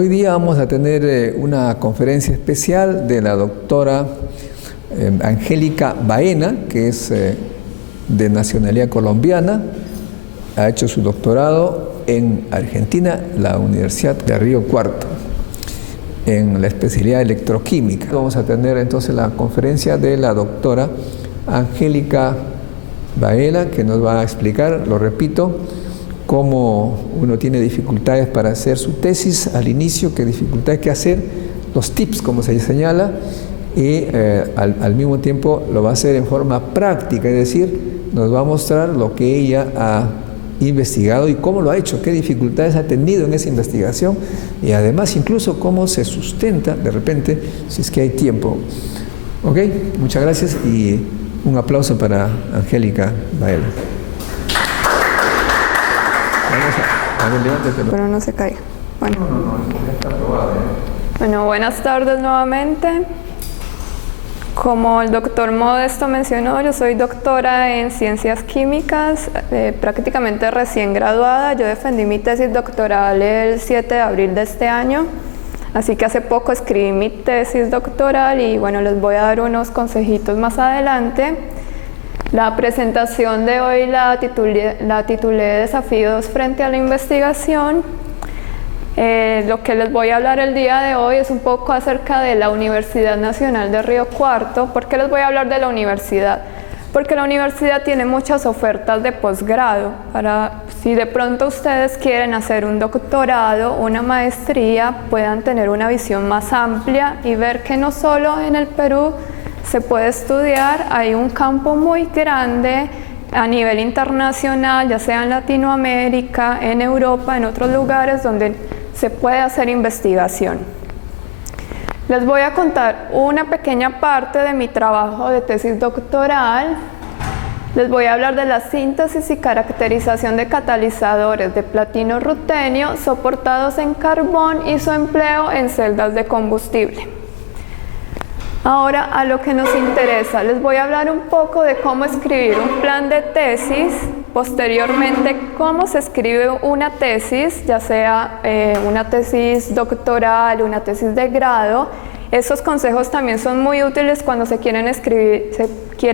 Hoy día vamos a tener una conferencia especial de la doctora Angélica Baena, que es de nacionalidad colombiana, ha hecho su doctorado en Argentina, la Universidad de Río Cuarto, en la especialidad de electroquímica. Vamos a tener entonces la conferencia de la doctora Angélica Baena, que nos va a explicar, lo repito, cómo uno tiene dificultades para hacer su tesis al inicio, qué dificultades que hacer, los tips, como se señala, y al mismo tiempo lo va a hacer en forma práctica, es decir, nos va a mostrar lo que ella ha investigado y cómo lo ha hecho, qué dificultades ha tenido en esa investigación y además incluso cómo se sustenta de repente, si es que hay tiempo. Ok, muchas gracias y un aplauso para Angélica Baena. A ver, levántatelo. Pero no se caiga. Bueno. Ya está aprobado. Bueno, buenas tardes nuevamente. Como el doctor Modesto mencionó, yo soy doctora en Ciencias Químicas, prácticamente recién graduada. Yo defendí mi tesis doctoral el 7 de abril de este año, así que hace poco escribí mi tesis doctoral y bueno, les voy a dar unos consejitos más adelante. La presentación de hoy la titulé Desafíos frente a la investigación. Lo que les voy a hablar el día de hoy es un poco acerca de la Universidad Nacional de Río Cuarto. ¿Por qué les voy a hablar de la universidad? Porque la universidad tiene muchas ofertas de posgrado. Si de pronto ustedes quieren hacer un doctorado, una maestría, puedan tener una visión más amplia y ver que no solo en el Perú se puede estudiar, hay un campo muy grande a nivel internacional, ya sea en Latinoamérica, en Europa, en otros lugares donde se puede hacer investigación. Les voy a contar una pequeña parte de mi trabajo de tesis doctoral. Les voy a hablar de la síntesis y caracterización de catalizadores de platino rutenio soportados en carbón y su empleo en celdas de combustible. Ahora a lo que nos interesa, les voy a hablar un poco de cómo escribir un plan de tesis, posteriormente cómo se escribe una tesis, ya sea una tesis doctoral, una tesis de grado. Esos consejos también son muy útiles cuando se quiere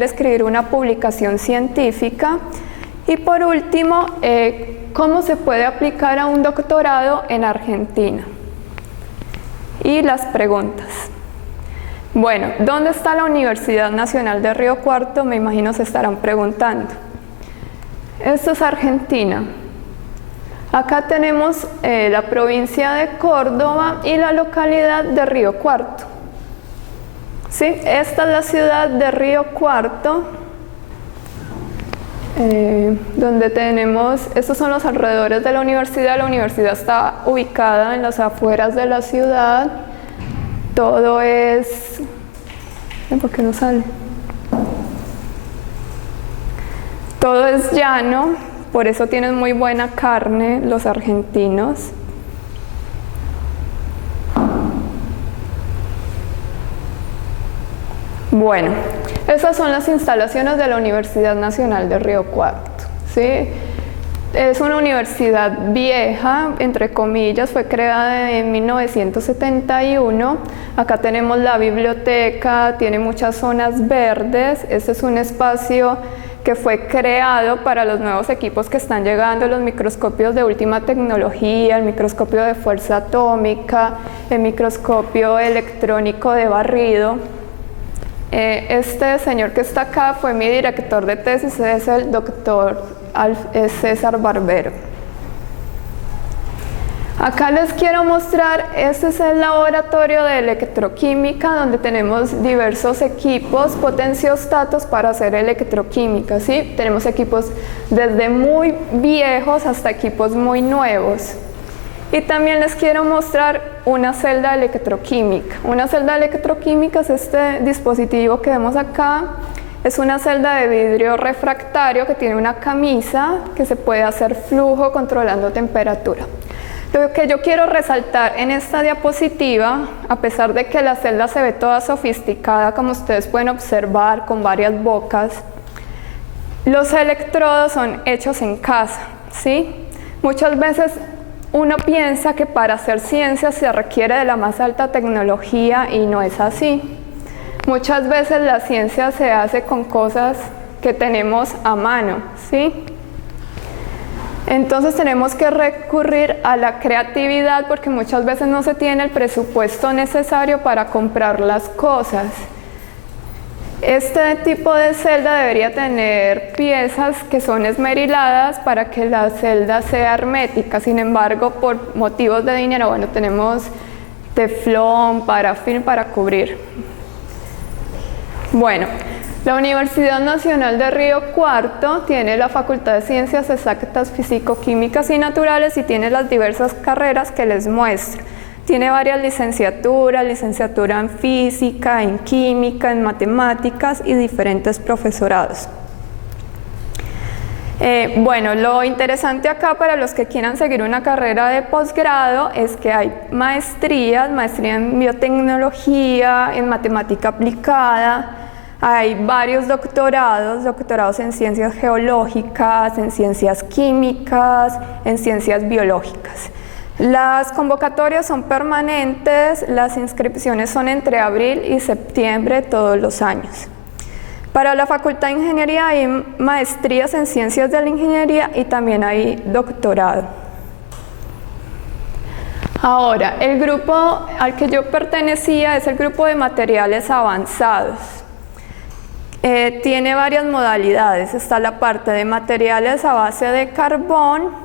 escribir una publicación científica. Y por último, cómo se puede aplicar a un doctorado en Argentina. Y las preguntas. Bueno, ¿dónde está la Universidad Nacional de Río Cuarto? Me imagino se estarán preguntando. Esto es Argentina. Acá tenemos la provincia de Córdoba y la localidad de Río Cuarto. ¿Sí? Esta es la ciudad de Río Cuarto, donde tenemos, estos son los alrededores de la universidad. La universidad está ubicada en las afueras de la ciudad. Todo es... ¿Por qué no sale? Todo es llano, por eso tienen muy buena carne los argentinos. Bueno, esas son las instalaciones de la Universidad Nacional de Río Cuarto, ¿sí? Es una universidad vieja, entre comillas, fue creada en 1971. Acá tenemos la biblioteca, tiene muchas zonas verdes. Este es un espacio que fue creado para los nuevos equipos que están llegando, los microscopios de última tecnología, el microscopio de fuerza atómica, el microscopio electrónico de barrido. Este señor que está acá fue mi director de tesis, es el doctor César Barbero. Acá les quiero mostrar, este es el laboratorio de electroquímica donde tenemos diversos equipos, potenciostatos para hacer electroquímica, ¿sí? Tenemos equipos desde muy viejos hasta equipos muy nuevos. Y también les quiero mostrar una celda electroquímica. Una celda electroquímica es este dispositivo que vemos acá. Es una celda de vidrio refractario que tiene una camisa que se puede hacer flujo controlando temperatura. Lo que yo quiero resaltar en esta diapositiva, a pesar de que la celda se ve toda sofisticada, como ustedes pueden observar, con varias bocas, los electrodos son hechos en casa, ¿sí? Muchas veces uno piensa que para hacer ciencia se requiere de la más alta tecnología y no es así. Muchas veces la ciencia se hace con cosas que tenemos a mano, ¿sí? Entonces tenemos que recurrir a la creatividad porque muchas veces no se tiene el presupuesto necesario para comprar las cosas. Este tipo de celda debería tener piezas que son esmeriladas para que la celda sea hermética. Sin embargo, por motivos de dinero, bueno, tenemos teflón, parafilm para cubrir. Bueno, la Universidad Nacional de Río Cuarto tiene la Facultad de Ciencias Exactas, Físico-Químicas y Naturales y tiene las diversas carreras que les muestro. Tiene varias licenciaturas, licenciatura en física, en química, en matemáticas y diferentes profesorados. Bueno, lo interesante acá para los que quieran seguir una carrera de posgrado es que hay maestría en biotecnología, en matemática aplicada. Hay varios doctorados en ciencias geológicas, en ciencias químicas, en ciencias biológicas. Las convocatorias son permanentes, las inscripciones son entre abril y septiembre todos los años. Para la Facultad de Ingeniería hay maestrías en ciencias de la ingeniería y también hay doctorado. Ahora, el grupo al que yo pertenecía es el grupo de materiales avanzados. Tiene varias modalidades. Está la parte de materiales a base de carbón,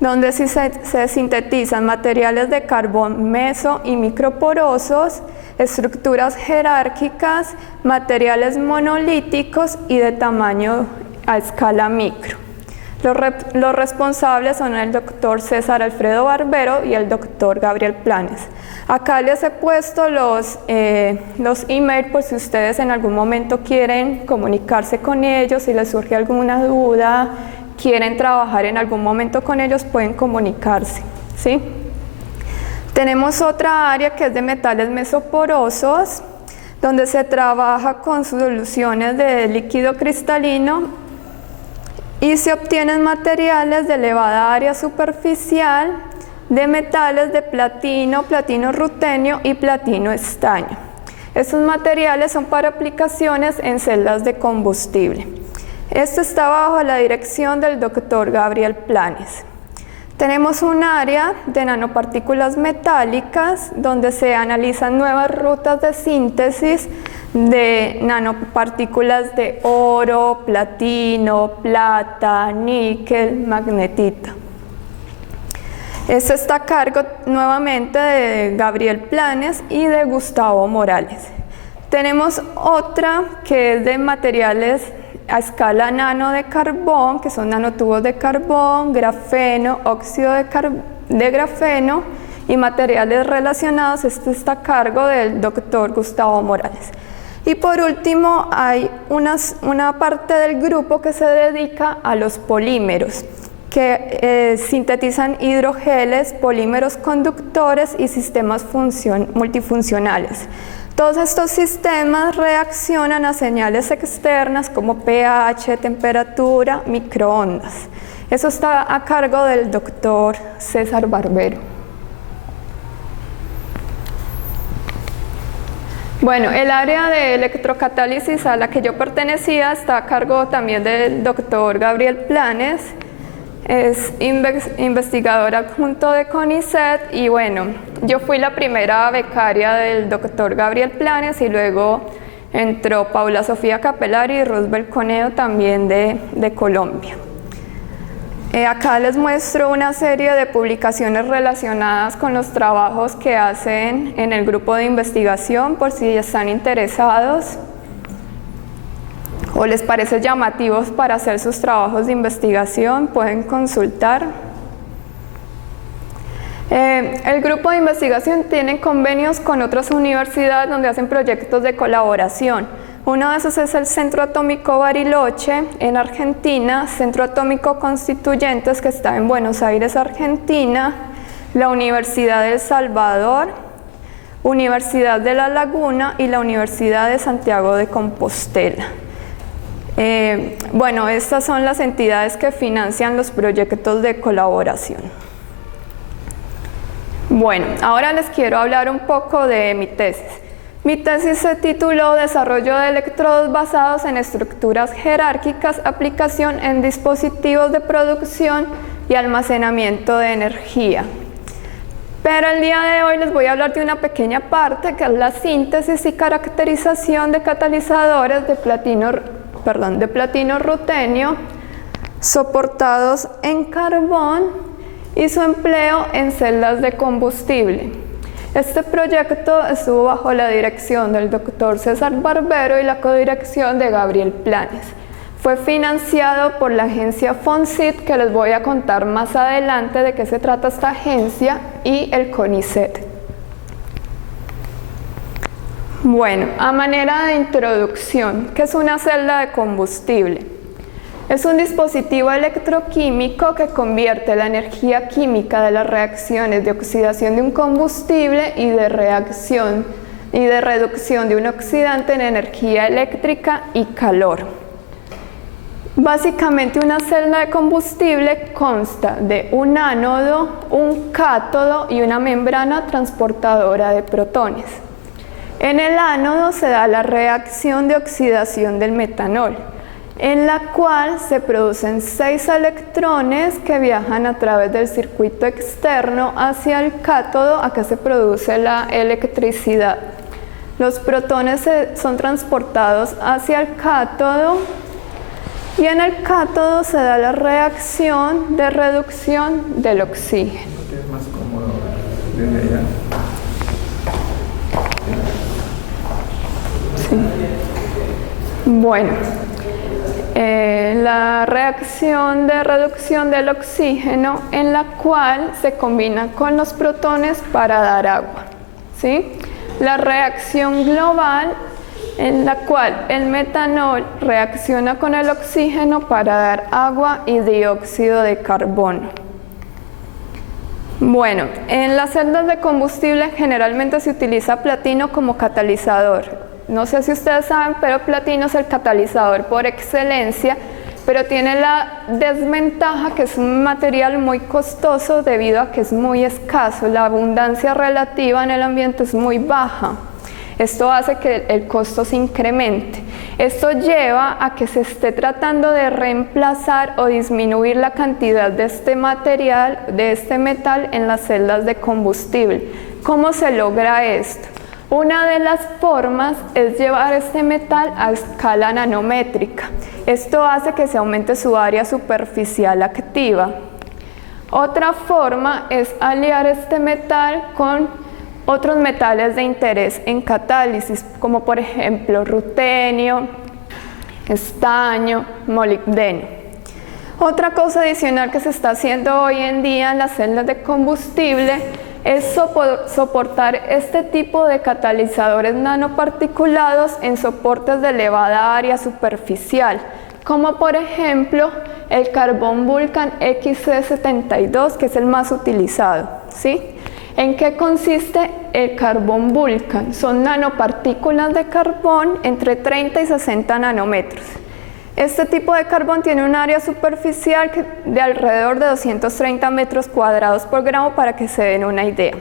donde se sintetizan materiales de carbón meso y microporosos, estructuras jerárquicas, materiales monolíticos y de tamaño a escala micro. Los responsables son el doctor César Alfredo Barbero y el doctor Gabriel Planes. Acá les he puesto los emails por si ustedes en algún momento quieren comunicarse con ellos, si les surge alguna duda, quieren trabajar en algún momento con ellos, pueden comunicarse, ¿sí? Tenemos otra área que es de metales mesoporosos, donde se trabaja con soluciones de líquido cristalino y se obtienen materiales de elevada área superficial de metales de platino, platino rutenio y platino estaño. Estos materiales son para aplicaciones en celdas de combustible. Esto está bajo la dirección del doctor Gabriel Planes. Tenemos un área de nanopartículas metálicas donde se analizan nuevas rutas de síntesis de nanopartículas de oro, platino, plata, níquel, magnetita. Esto está a cargo nuevamente de Gabriel Planes y de Gustavo Morales. Tenemos otra que es de materiales a escala nano de carbón, que son nanotubos de carbón, grafeno, óxido de grafeno y materiales relacionados. Esto está a cargo del doctor Gustavo Morales. Y por último, hay una parte del grupo que se dedica a los polímeros, que sintetizan hidrogeles, polímeros conductores y sistemas multifuncionales. Todos estos sistemas reaccionan a señales externas como pH, temperatura, microondas. Eso está a cargo del doctor César Barbero. Bueno, el área de electrocatálisis a la que yo pertenecía está a cargo también del doctor Gabriel Planes. Es investigador adjunto de CONICET y bueno, yo fui la primera becaria del doctor Gabriel Planes y luego entró Paula Sofía Capelari y Roosevelt Coneo también de Colombia. Acá les muestro una serie de publicaciones relacionadas con los trabajos que hacen en el grupo de investigación por si están interesados o les parece llamativos para hacer sus trabajos de investigación, pueden consultar. El grupo de investigación tiene convenios con otras universidades donde hacen proyectos de colaboración. Uno de esos es el Centro Atómico Bariloche en Argentina, Centro Atómico Constituyentes que está en Buenos Aires, Argentina, la Universidad de El Salvador, Universidad de La Laguna y la Universidad de Santiago de Compostela. Bueno, estas son las entidades que financian los proyectos de colaboración. Bueno, ahora les quiero hablar un poco de mi tesis. Mi tesis se tituló Desarrollo de electrodos basados en estructuras jerárquicas, aplicación en dispositivos de producción y almacenamiento de energía. Pero el día de hoy les voy a hablar de una pequeña parte que es la síntesis y caracterización de catalizadores de platino rutenio soportados en carbón y su empleo en celdas de combustible. Este proyecto estuvo bajo la dirección del Dr. César Barbero y la codirección de Gabriel Planes. Fue financiado por la agencia FONCIT, que les voy a contar más adelante de qué se trata esta agencia, y el CONICET. Bueno, a manera de introducción, ¿qué es una celda de combustible? Es un dispositivo electroquímico que convierte la energía química de las reacciones de oxidación de un combustible y de reducción de un oxidante en energía eléctrica y calor. Básicamente, una celda de combustible consta de un ánodo, un cátodo y una membrana transportadora de protones. En el ánodo se da la reacción de oxidación del metanol, en la cual se producen 6 electrones que viajan a través del circuito externo hacia el cátodo. Acá se produce la electricidad. Los protones son transportados hacia el cátodo y en el cátodo se da la reacción de reducción del oxígeno. Es más cómodo desde allá. Sí. Bueno. La reacción de reducción del oxígeno, en la cual se combina con los protones para dar agua, ¿sí? La reacción global, en la cual el metanol reacciona con el oxígeno para dar agua y dióxido de carbono. Bueno, en las celdas de combustible generalmente se utiliza platino como catalizador. No sé si ustedes saben, pero platino es el catalizador por excelencia, pero tiene la desventaja que es un material muy costoso debido a que es muy escaso. La abundancia relativa en el ambiente es muy baja. Esto hace que el costo se incremente. Esto lleva a que se esté tratando de reemplazar o disminuir la cantidad de este material, de este metal en las celdas de combustible. ¿Cómo se logra esto? Una de las formas es llevar este metal a escala nanométrica. Esto hace que se aumente su área superficial activa. Otra forma es aliar este metal con otros metales de interés en catálisis, como por ejemplo rutenio, estaño, molibdeno. Otra cosa adicional que se está haciendo hoy en día en las celdas de combustible es soportar este tipo de catalizadores nanoparticulados en soportes de elevada área superficial, como por ejemplo el carbón Vulcan XC72, que es el más utilizado, ¿sí? ¿En qué consiste el carbón Vulcan? Son nanopartículas de carbón entre 30 y 60 nanómetros. Este tipo de carbón tiene un área superficial de alrededor de 230 metros cuadrados por gramo, para que se den una idea.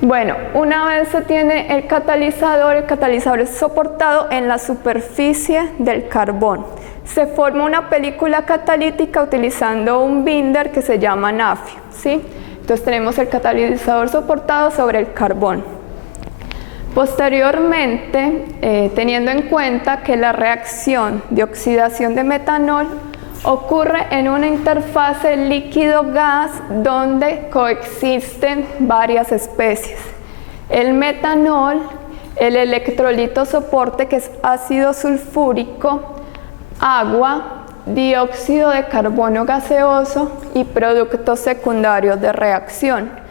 Bueno, una vez se tiene el catalizador es soportado en la superficie del carbón. Se forma una película catalítica utilizando un binder que se llama NAFI, ¿sí? Entonces tenemos el catalizador soportado sobre el carbón. Posteriormente, teniendo en cuenta que la reacción de oxidación de metanol ocurre en una interfase líquido-gas donde coexisten varias especies. El metanol, el electrolito soporte, que es ácido sulfúrico, agua, dióxido de carbono gaseoso y productos secundarios de reacción.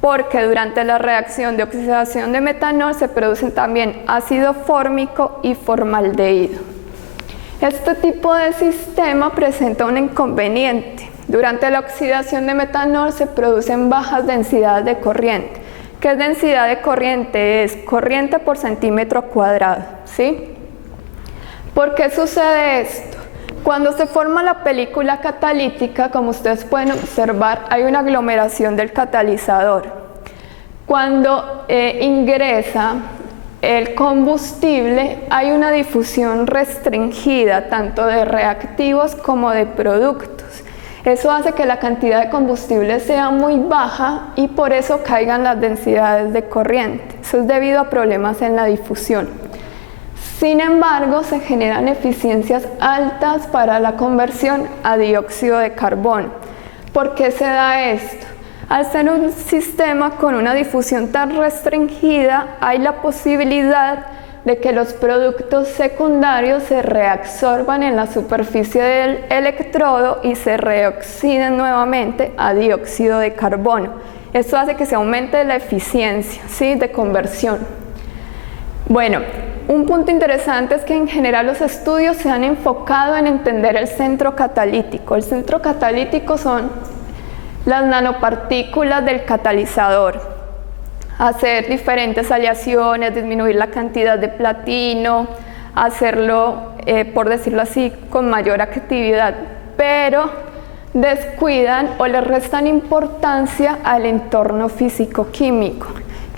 Porque durante la reacción de oxidación de metanol se producen también ácido fórmico y formaldehído. Este tipo de sistema presenta un inconveniente. Durante la oxidación de metanol se producen bajas densidades de corriente. ¿Qué es densidad de corriente? Es corriente por centímetro cuadrado, ¿sí? ¿Por qué sucede esto? Cuando se forma la película catalítica, como ustedes pueden observar, hay una aglomeración del catalizador. Cuando ingresa el combustible, hay una difusión restringida, tanto de reactivos como de productos. Eso hace que la cantidad de combustible sea muy baja y por eso caigan las densidades de corriente. Eso es debido a problemas en la difusión. Sin embargo, se generan eficiencias altas para la conversión a dióxido de carbono. ¿Por qué se da esto? Al ser un sistema con una difusión tan restringida, hay la posibilidad de que los productos secundarios se reabsorban en la superficie del electrodo y se reoxiden nuevamente a dióxido de carbono. Esto hace que se aumente la eficiencia, ¿sí?, de conversión. Bueno, un punto interesante es que en general los estudios se han enfocado en entender el centro catalítico. El centro catalítico son las nanopartículas del catalizador. Hacer diferentes aleaciones, disminuir la cantidad de platino, hacerlo, por decirlo así, con mayor actividad, pero descuidan o le restan importancia al entorno físico-químico.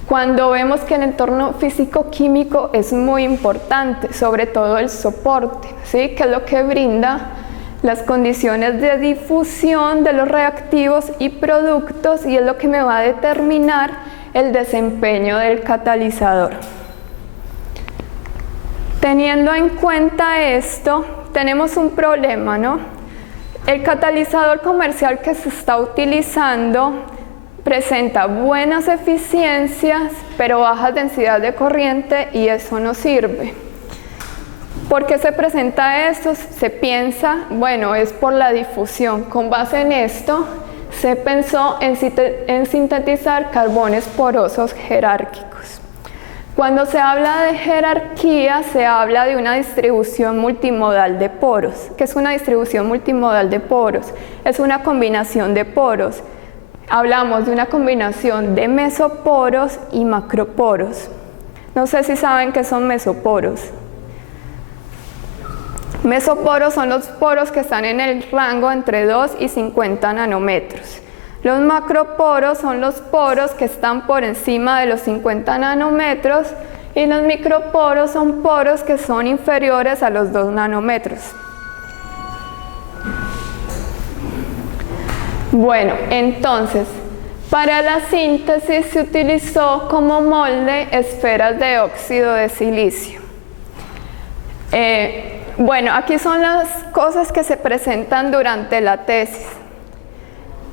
Cuando vemos que el entorno físico-químico es muy importante, sobre todo el soporte, ¿sí?, que es lo que brinda las condiciones de difusión de los reactivos y productos y es lo que me va a determinar el desempeño del catalizador. Teniendo en cuenta esto, tenemos un problema, ¿no? El catalizador comercial que se está utilizando presenta buenas eficiencias, pero baja densidad de corriente y eso no sirve. ¿Por qué se presenta esto? Se piensa, bueno, es por la difusión. Con base en esto, se pensó en sintetizar carbones porosos jerárquicos. Cuando se habla de jerarquía, se habla de una distribución multimodal de poros. ¿Qué es una distribución multimodal de poros? Es una combinación de poros. Hablamos de una combinación de mesoporos y macroporos. No sé si saben qué son mesoporos. Mesoporos son los poros que están en el rango entre 2 y 50 nanómetros. Los macroporos son los poros que están por encima de los 50 nanómetros y los microporos son poros que son inferiores a los 2 nanómetros. Bueno, entonces, para la síntesis se utilizó como molde esferas de óxido de silicio. Bueno, aquí son las cosas que se presentan durante la tesis.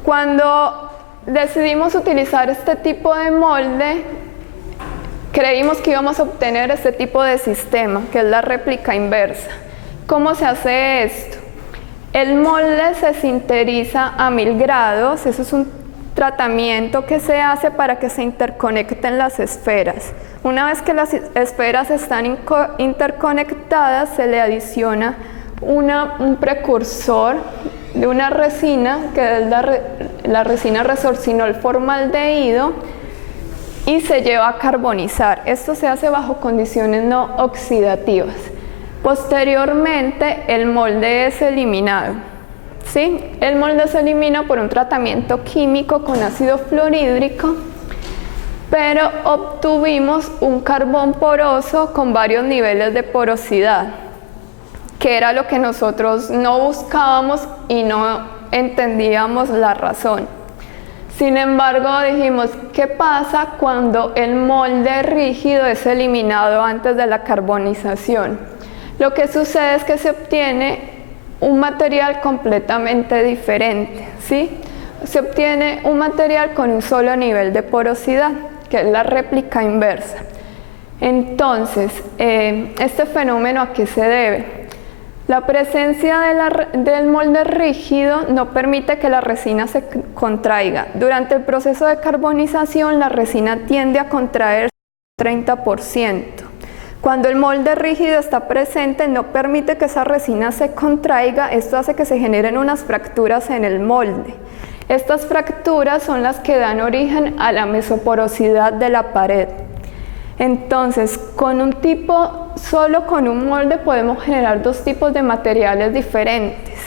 Cuando decidimos utilizar este tipo de molde, creímos que íbamos a obtener este tipo de sistema, que es la réplica inversa. ¿Cómo se hace esto? El molde se sinteriza a 1000 grados, eso es un tratamiento que se hace para que se interconecten las esferas. Una vez que las esferas están interconectadas, se le adiciona un precursor de una resina, que es la resina resorcinol formaldehído, y se lleva a carbonizar. Esto se hace bajo condiciones no oxidativas. Posteriormente, el molde es eliminado. ¿Sí? El molde se elimina por un tratamiento químico con ácido fluorhídrico, pero obtuvimos un carbón poroso con varios niveles de porosidad, que era lo que nosotros no buscábamos y no entendíamos la razón. Sin embargo, dijimos, ¿qué pasa cuando el molde rígido es eliminado antes de la carbonización? Lo que sucede es que se obtiene un material completamente diferente, ¿sí? Se obtiene un material con un solo nivel de porosidad, que es la réplica inversa. Entonces, este fenómeno, ¿a qué se debe? La presencia del molde rígido no permite que la resina se contraiga. Durante el proceso de carbonización, la resina tiende a contraerse un 30%. Cuando el molde rígido está presente, no permite que esa resina se contraiga. Esto hace que se generen unas fracturas en el molde. Estas fracturas son las que dan origen a la mesoporosidad de la pared. Entonces, con un tipo solo con un molde podemos generar dos tipos de materiales diferentes.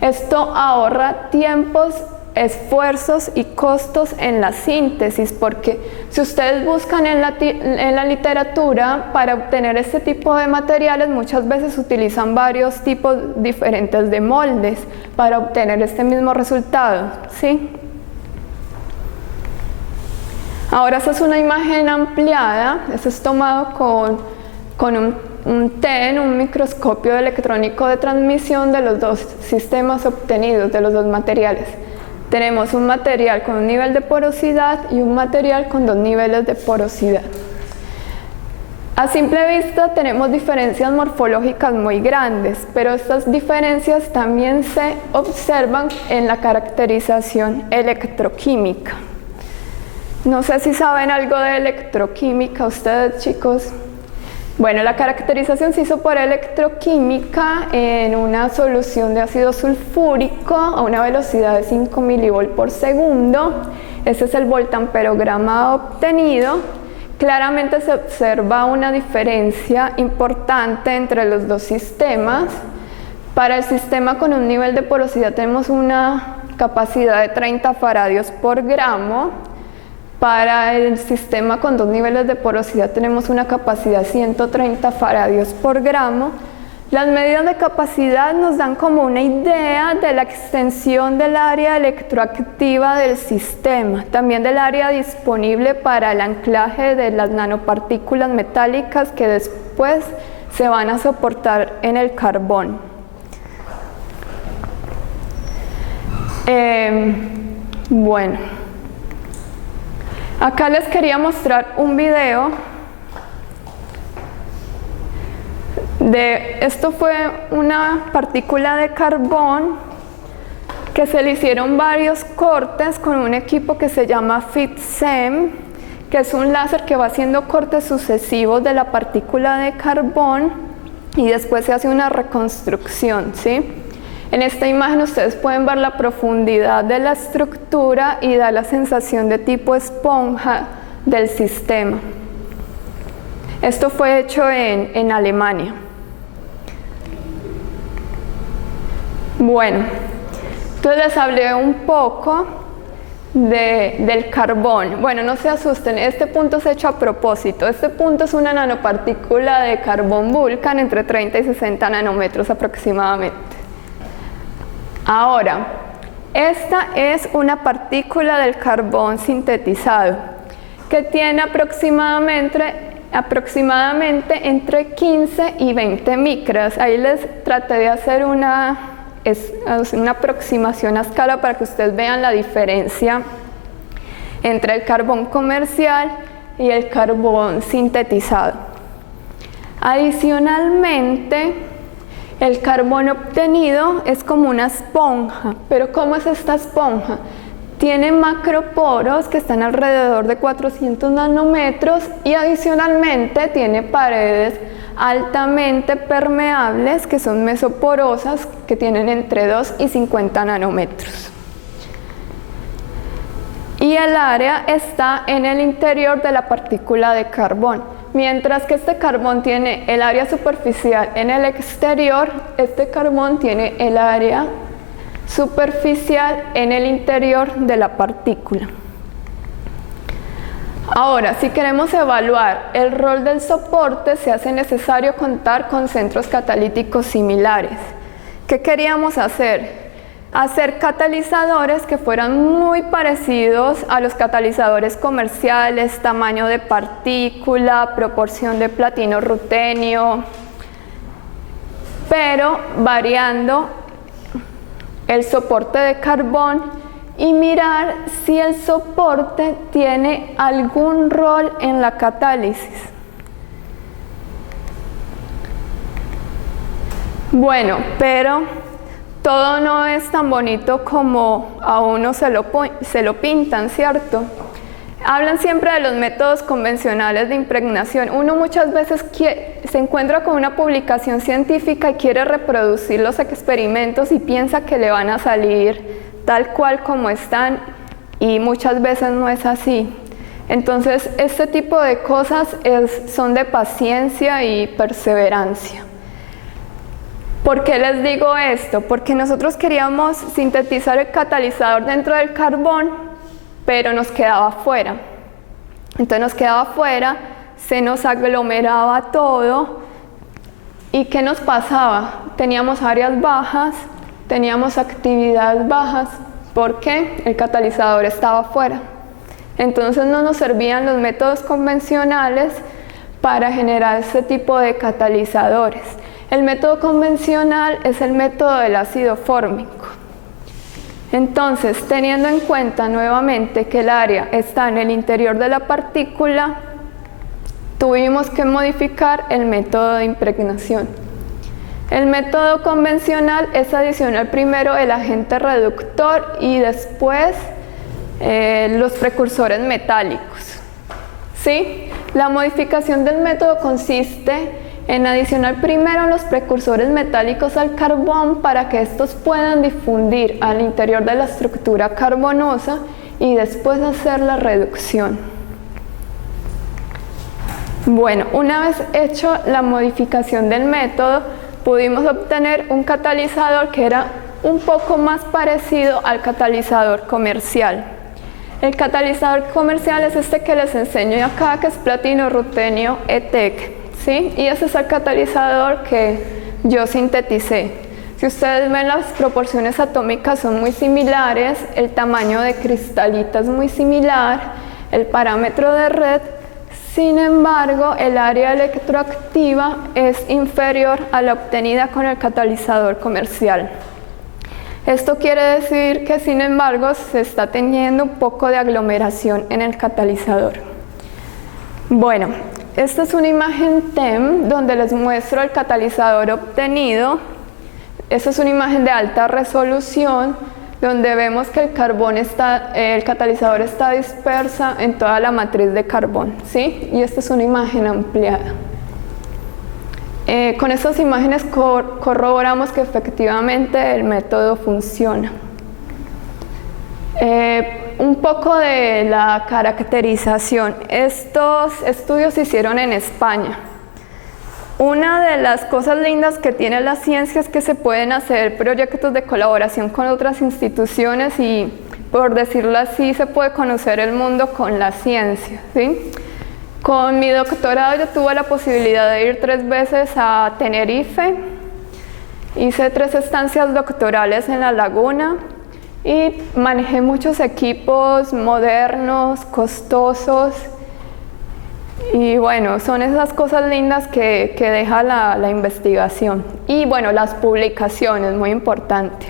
Esto ahorra tiempos, esfuerzos y costos en la síntesis, porque si ustedes buscan en la literatura para obtener este tipo de materiales, muchas veces utilizan varios tipos diferentes de moldes para obtener este mismo resultado, ¿sí? Ahora esta es una imagen ampliada, esto es tomado con un TEN, un microscopio electrónico de transmisión de los dos sistemas obtenidos, de los dos materiales. Tenemos un material con un nivel de porosidad y un material con dos niveles de porosidad. A simple vista tenemos diferencias morfológicas muy grandes, pero estas diferencias también se observan en la caracterización electroquímica. No sé si saben algo de electroquímica ustedes, chicos. Bueno, la caracterización se hizo por electroquímica en una solución de ácido sulfúrico a una velocidad de 5 milivolts por segundo. Ese es el voltamperograma obtenido. Claramente se observa una diferencia importante entre los dos sistemas. Para el sistema con un nivel de porosidad tenemos una capacidad de 30 faradios por gramo. Para el sistema con dos niveles de porosidad tenemos una capacidad de 130 faradios por gramo. Las medidas de capacidad nos dan como una idea de la extensión del área electroactiva del sistema, también del área disponible para el anclaje de las nanopartículas metálicas que después se van a soportar en el carbón. Bueno. Acá les quería mostrar un video esto fue una partícula de carbón que se le hicieron varios cortes con un equipo que se llama FIT-SEM, que es un láser que va haciendo cortes sucesivos de la partícula de carbón y después se hace una reconstrucción, ¿sí? En esta imagen ustedes pueden ver la profundidad de la estructura y da la sensación de tipo esponja del sistema. Esto fue hecho en Alemania. Bueno, entonces les hablé un poco del carbón. Bueno, no se asusten, este punto es hecho a propósito. Este punto es una nanopartícula de carbón Vulcan entre 30 y 60 nanómetros aproximadamente. Ahora, esta es una partícula del carbón sintetizado que tiene aproximadamente entre 15 y 20 micras. Ahí les traté de hacer una aproximación a escala para que ustedes vean la diferencia entre el carbón comercial y el carbón sintetizado. Adicionalmente, el carbón obtenido es como una esponja, pero ¿cómo es esta esponja? Tiene macroporos que están alrededor de 400 nanómetros y adicionalmente tiene paredes altamente permeables que son mesoporosas que tienen entre 2 y 50 nanómetros. Y el área está en el interior de la partícula de carbón. Mientras que este carbón tiene el área superficial en el exterior, este carbón tiene el área superficial en el interior de la partícula. Ahora, si queremos evaluar el rol del soporte, se hace necesario contar con centros catalíticos similares. ¿Qué queríamos hacer? Hacer catalizadores que fueran muy parecidos a los catalizadores comerciales, tamaño de partícula, proporción de platino-rutenio, pero variando el soporte de carbón y mirar si el soporte tiene algún rol en la catálisis. Bueno, pero todo no es tan bonito como a uno se lo pintan, ¿cierto? Hablan siempre de los métodos convencionales de impregnación. Uno muchas veces se encuentra con una publicación científica y quiere reproducir los experimentos y piensa que le van a salir tal cual como están y muchas veces no es así. Entonces, este tipo de cosas son de paciencia y perseverancia. ¿Por qué les digo esto? Porque nosotros queríamos sintetizar el catalizador dentro del carbón, pero nos quedaba fuera. Entonces nos quedaba fuera, se nos aglomeraba todo. ¿Y qué nos pasaba? Teníamos áreas bajas, teníamos actividades bajas. ¿Por qué? El catalizador estaba fuera. Entonces no nos servían los métodos convencionales para generar este tipo de catalizadores. El método convencional es el método del ácido fórmico. Entonces, teniendo en cuenta nuevamente que el área está en el interior de la partícula, tuvimos que modificar el método de impregnación. El método convencional es adicionar primero el agente reductor y después los precursores metálicos. ¿Sí? La modificación del método consiste en adicionar primero los precursores metálicos al carbón para que estos puedan difundir al interior de la estructura carbonosa y después hacer la reducción. Bueno, una vez hecho la modificación del método, pudimos obtener un catalizador que era un poco más parecido al catalizador comercial. El catalizador comercial es este que les enseño acá, que es platino rutenio ETEC. ¿Sí? Y ese es el catalizador que yo sinteticé. Si ustedes ven, las proporciones atómicas son muy similares, el tamaño de cristalita es muy similar, el parámetro de red, sin embargo, el área electroactiva es inferior a la obtenida con el catalizador comercial. Esto quiere decir que, sin embargo, se está teniendo un poco de aglomeración en el catalizador. Bueno, esta es una imagen TEM donde les muestro el catalizador obtenido. Esta es una imagen de alta resolución donde vemos que el catalizador está dispersa en toda la matriz de carbón, ¿sí? Y esta es una imagen ampliada. Con estas imágenes corroboramos que efectivamente el método funciona. Un poco de la caracterización. Estos estudios se hicieron en España. Una de las cosas lindas que tiene la ciencia es que se pueden hacer proyectos de colaboración con otras instituciones y, por decirlo así, se puede conocer el mundo con la ciencia, ¿sí? Con mi doctorado yo tuve la posibilidad de ir 3 veces a Tenerife. Hice 3 estancias doctorales en la laguna. Y manejé muchos equipos modernos, costosos, y bueno, son esas cosas lindas que deja la investigación. Y bueno, las publicaciones, muy importante.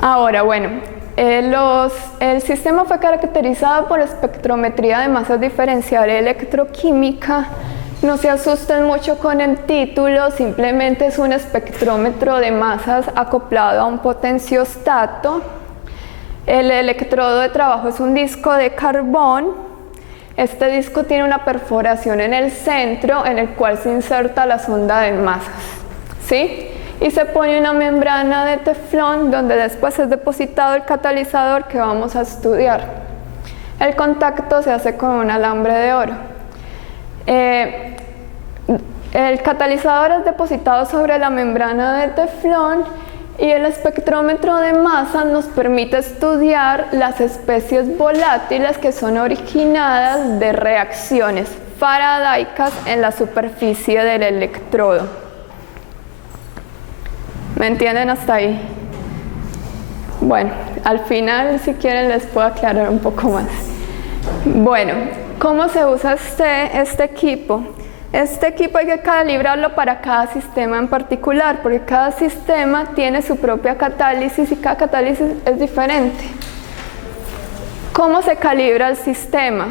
Ahora, bueno, el sistema fue caracterizado por espectrometría de masas diferencial electroquímica. No se asusten mucho con el título, simplemente es un espectrómetro de masas acoplado a un potenciostato. El electrodo de trabajo es un disco de carbón. Este disco tiene una perforación en el centro en el cual se inserta la sonda de masas, ¿sí? Y se pone una membrana de teflón donde después es depositado el catalizador que vamos a estudiar. El contacto se hace con un alambre de oro. El catalizador es depositado sobre la membrana de teflón y el espectrómetro de masa nos permite estudiar las especies volátiles que son originadas de reacciones faradaicas en la superficie del electrodo. ¿Me entienden hasta ahí? Bueno, al final, si quieren, les puedo aclarar un poco más. Bueno, ¿cómo se usa este equipo? Este equipo hay que calibrarlo para cada sistema en particular, porque cada sistema tiene su propia catálisis y cada catálisis es diferente. ¿Cómo se calibra el sistema?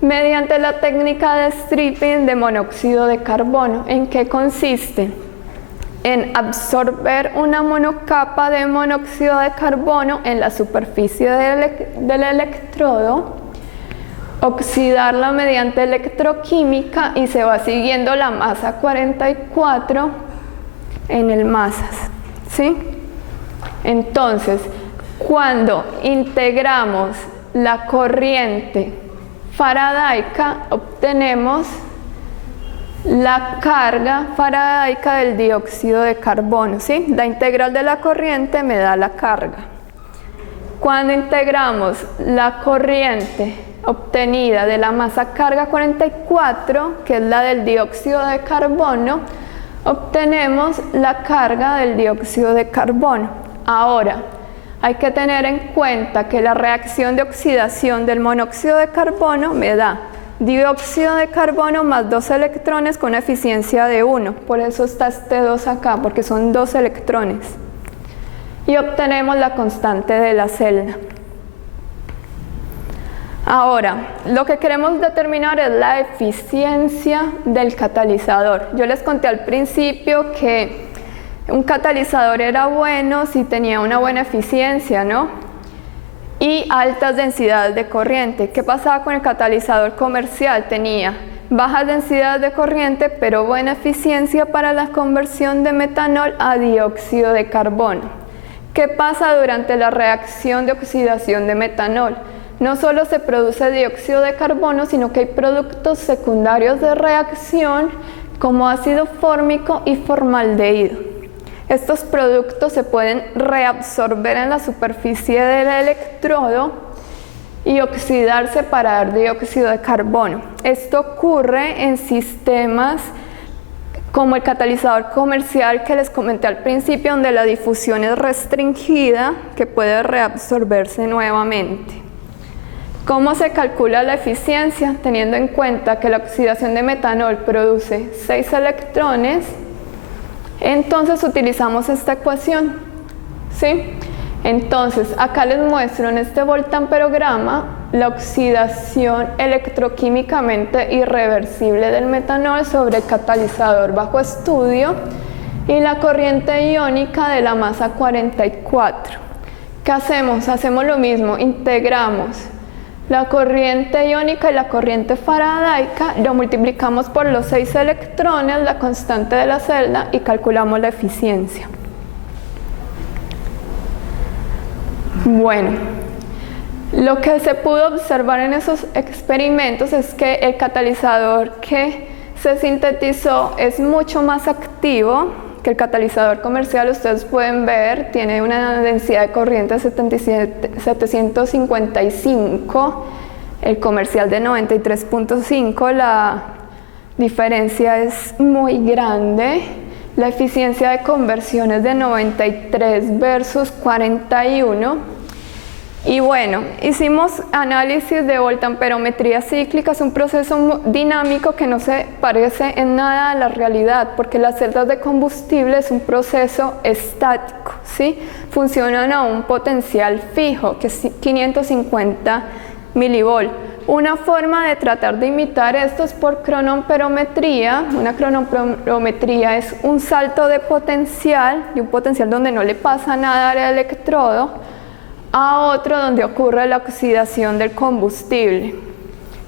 Mediante la técnica de stripping de monóxido de carbono. ¿En qué consiste? En absorber una monocapa de monóxido de carbono en la superficie del electrodo, oxidarla mediante electroquímica y se va siguiendo la masa 44 en el masas, ¿sí? Entonces, cuando integramos la corriente faradaica, obtenemos la carga faradaica del dióxido de carbono, ¿sí? La integral de la corriente me da la carga. Cuando integramos la corriente obtenida de la masa carga 44, que es la del dióxido de carbono, obtenemos la carga del dióxido de carbono. Ahora, hay que tener en cuenta que la reacción de oxidación del monóxido de carbono me da dióxido de carbono más 2 electrones con una eficiencia de 1. Por eso está este 2 acá, porque son 2 electrones. Y obtenemos la constante de la celda. Ahora, lo que queremos determinar es la eficiencia del catalizador. Yo les conté al principio que un catalizador era bueno si tenía una buena eficiencia, ¿no? Y altas densidades de corriente. ¿Qué pasaba con el catalizador comercial? Tenía bajas densidades de corriente, pero buena eficiencia para la conversión de metanol a dióxido de carbono. ¿Qué pasa durante la reacción de oxidación de metanol? No solo se produce dióxido de carbono, sino que hay productos secundarios de reacción como ácido fórmico y formaldehído. Estos productos se pueden reabsorber en la superficie del electrodo y oxidarse para dar dióxido de carbono. Esto ocurre en sistemas como el catalizador comercial que les comenté al principio, donde la difusión es restringida, que puede reabsorberse nuevamente. ¿Cómo se calcula la eficiencia? Teniendo en cuenta que la oxidación de metanol produce 6 electrones, entonces utilizamos esta ecuación, ¿sí? Entonces, acá les muestro en este voltamperograma la oxidación electroquímicamente irreversible del metanol sobre el catalizador bajo estudio y la corriente iónica de la masa 44. ¿Qué hacemos? Hacemos lo mismo, integramos la corriente iónica y la corriente faradaica, lo multiplicamos por los 6 electrones, la constante de la celda, y calculamos la eficiencia. Bueno, lo que se pudo observar en esos experimentos es que el catalizador que se sintetizó es mucho más activo que el catalizador comercial. Ustedes pueden ver, tiene una densidad de corriente de 755, el comercial de 93.5, la diferencia es muy grande. La eficiencia de conversión es de 93 versus 41. Y bueno, hicimos análisis de voltamperometría cíclica. Es un proceso dinámico que no se parece en nada a la realidad, porque las celdas de combustible es un proceso estático, ¿sí? Funcionan a un potencial fijo, que es 550 milivolt. Una forma de tratar de imitar esto es por cronamperometría. Una cronamperometría es un salto de potencial, de un potencial donde no le pasa nada al electrodo, a otro donde ocurre la oxidación del combustible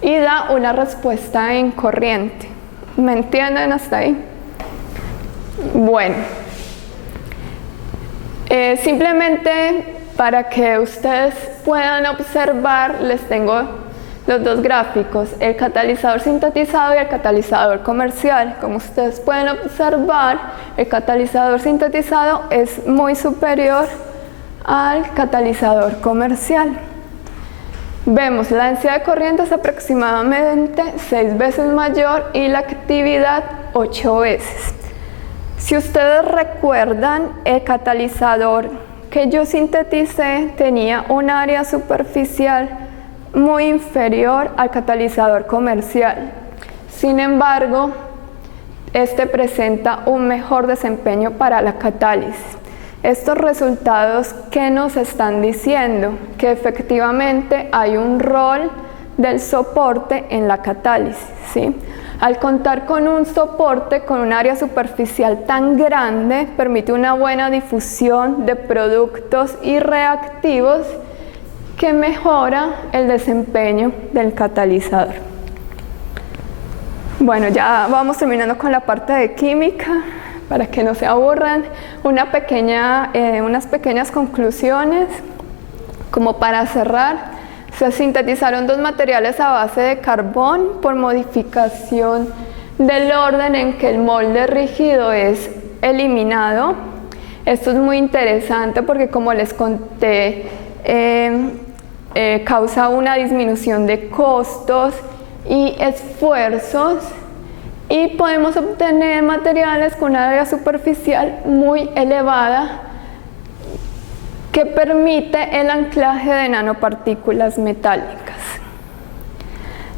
y da una respuesta en corriente. ¿Me entienden hasta ahí? Bueno, simplemente para que ustedes puedan observar, les tengo los dos gráficos, el catalizador sintetizado y el catalizador comercial. Como ustedes pueden observar, el catalizador sintetizado es muy superior al catalizador comercial. Vemos la densidad de corriente es aproximadamente 6 veces mayor y la actividad 8 veces. Si ustedes recuerdan, el catalizador que yo sinteticé tenía un área superficial muy inferior al catalizador comercial. Sin embargo, este presenta un mejor desempeño para la catálisis. Estos resultados, ¿qué nos están diciendo? Que efectivamente hay un rol del soporte en la catálisis, ¿sí? Al contar con un soporte con un área superficial tan grande, permite una buena difusión de productos y reactivos que mejora el desempeño del catalizador. Bueno, ya vamos terminando con la parte de química. Para que no se aburran, unas pequeñas conclusiones como para cerrar. Se sintetizaron dos materiales a base de carbón por modificación del orden en que el molde rígido es eliminado. Esto es muy interesante porque, como les conté, causa una disminución de costos y esfuerzos, y podemos obtener materiales con una área superficial muy elevada que permite el anclaje de nanopartículas metálicas.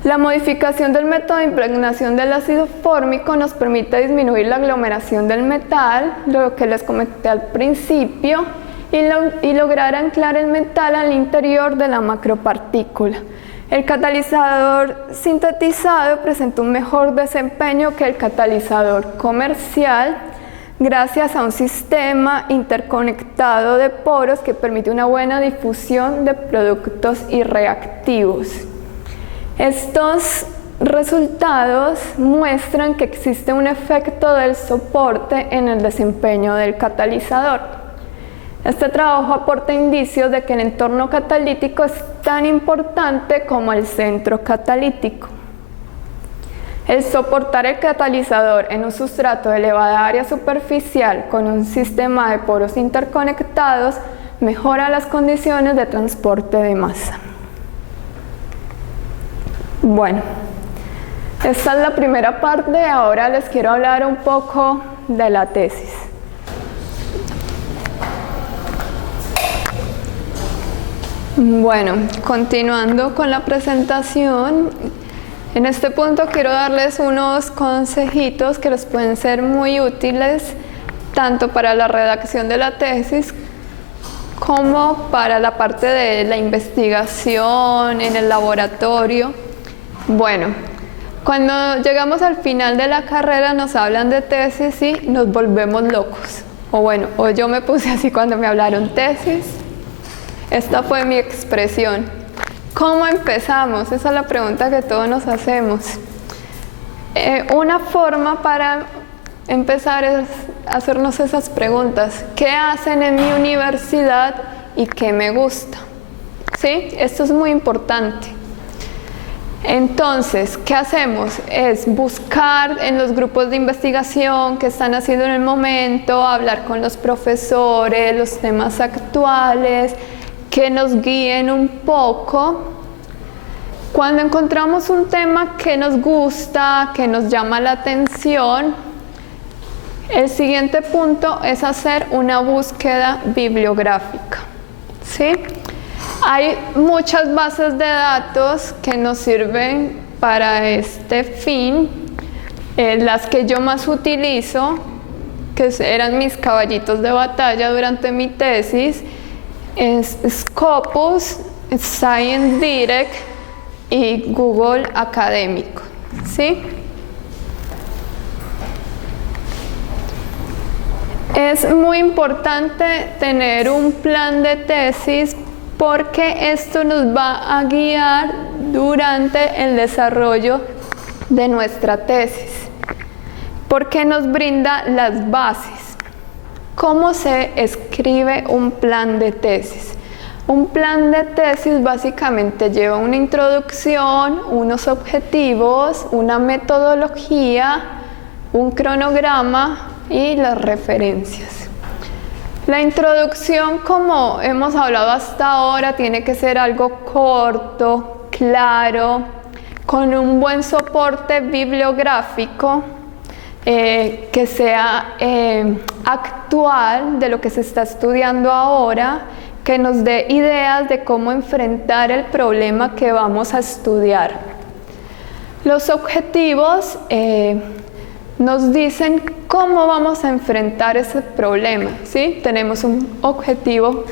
La modificación del método de impregnación del ácido fórmico nos permite disminuir la aglomeración del metal, lo que les comenté al principio, y lograr anclar el metal al interior de la macropartícula. El catalizador sintetizado presenta un mejor desempeño que el catalizador comercial, gracias a un sistema interconectado de poros que permite una buena difusión de productos y reactivos. Estos resultados muestran que existe un efecto del soporte en el desempeño del catalizador. Este trabajo aporta indicios de que el entorno catalítico es tan importante como el centro catalítico. El soportar el catalizador en un sustrato de elevada área superficial con un sistema de poros interconectados mejora las condiciones de transporte de masa. Bueno, esta es la primera parte. Ahora les quiero hablar un poco de la tesis. Bueno, continuando con la presentación, en este punto quiero darles unos consejitos que les pueden ser muy útiles tanto para la redacción de la tesis como para la parte de la investigación en el laboratorio. Bueno, cuando llegamos al final de la carrera nos hablan de tesis y nos volvemos locos. O yo me puse así cuando me hablaron tesis. Esta fue mi expresión. ¿Cómo empezamos? Esa es la pregunta que todos nos hacemos. Una forma para empezar es hacernos esas preguntas. ¿Qué hacen en mi universidad y qué me gusta? ¿Sí? Esto es muy importante. Entonces, ¿qué hacemos? Es buscar en los grupos de investigación que están haciendo en el momento, hablar con los profesores, los temas actuales, que nos guíen un poco. Cuando encontramos un tema que nos gusta, que nos llama la atención, el siguiente punto es hacer una búsqueda bibliográfica. ¿Sí? Hay muchas bases de datos que nos sirven para este fin. Las que yo más utilizo, que eran mis caballitos de batalla durante mi tesis, es Scopus, ScienceDirect y Google Académico. ¿Sí? Es muy importante tener un plan de tesis porque esto nos va a guiar durante el desarrollo de nuestra tesis, porque nos brinda las bases. ¿Cómo se escribe un plan de tesis? Un plan de tesis básicamente lleva una introducción, unos objetivos, una metodología, un cronograma y las referencias. La introducción, como hemos hablado hasta ahora, tiene que ser algo corto, claro, con un buen soporte bibliográfico, que sea actual de lo que se está estudiando ahora, que nos dé ideas de cómo enfrentar el problema que vamos a estudiar. Los objetivos nos dicen cómo vamos a enfrentar ese problema, ¿sí? Tenemos un objetivo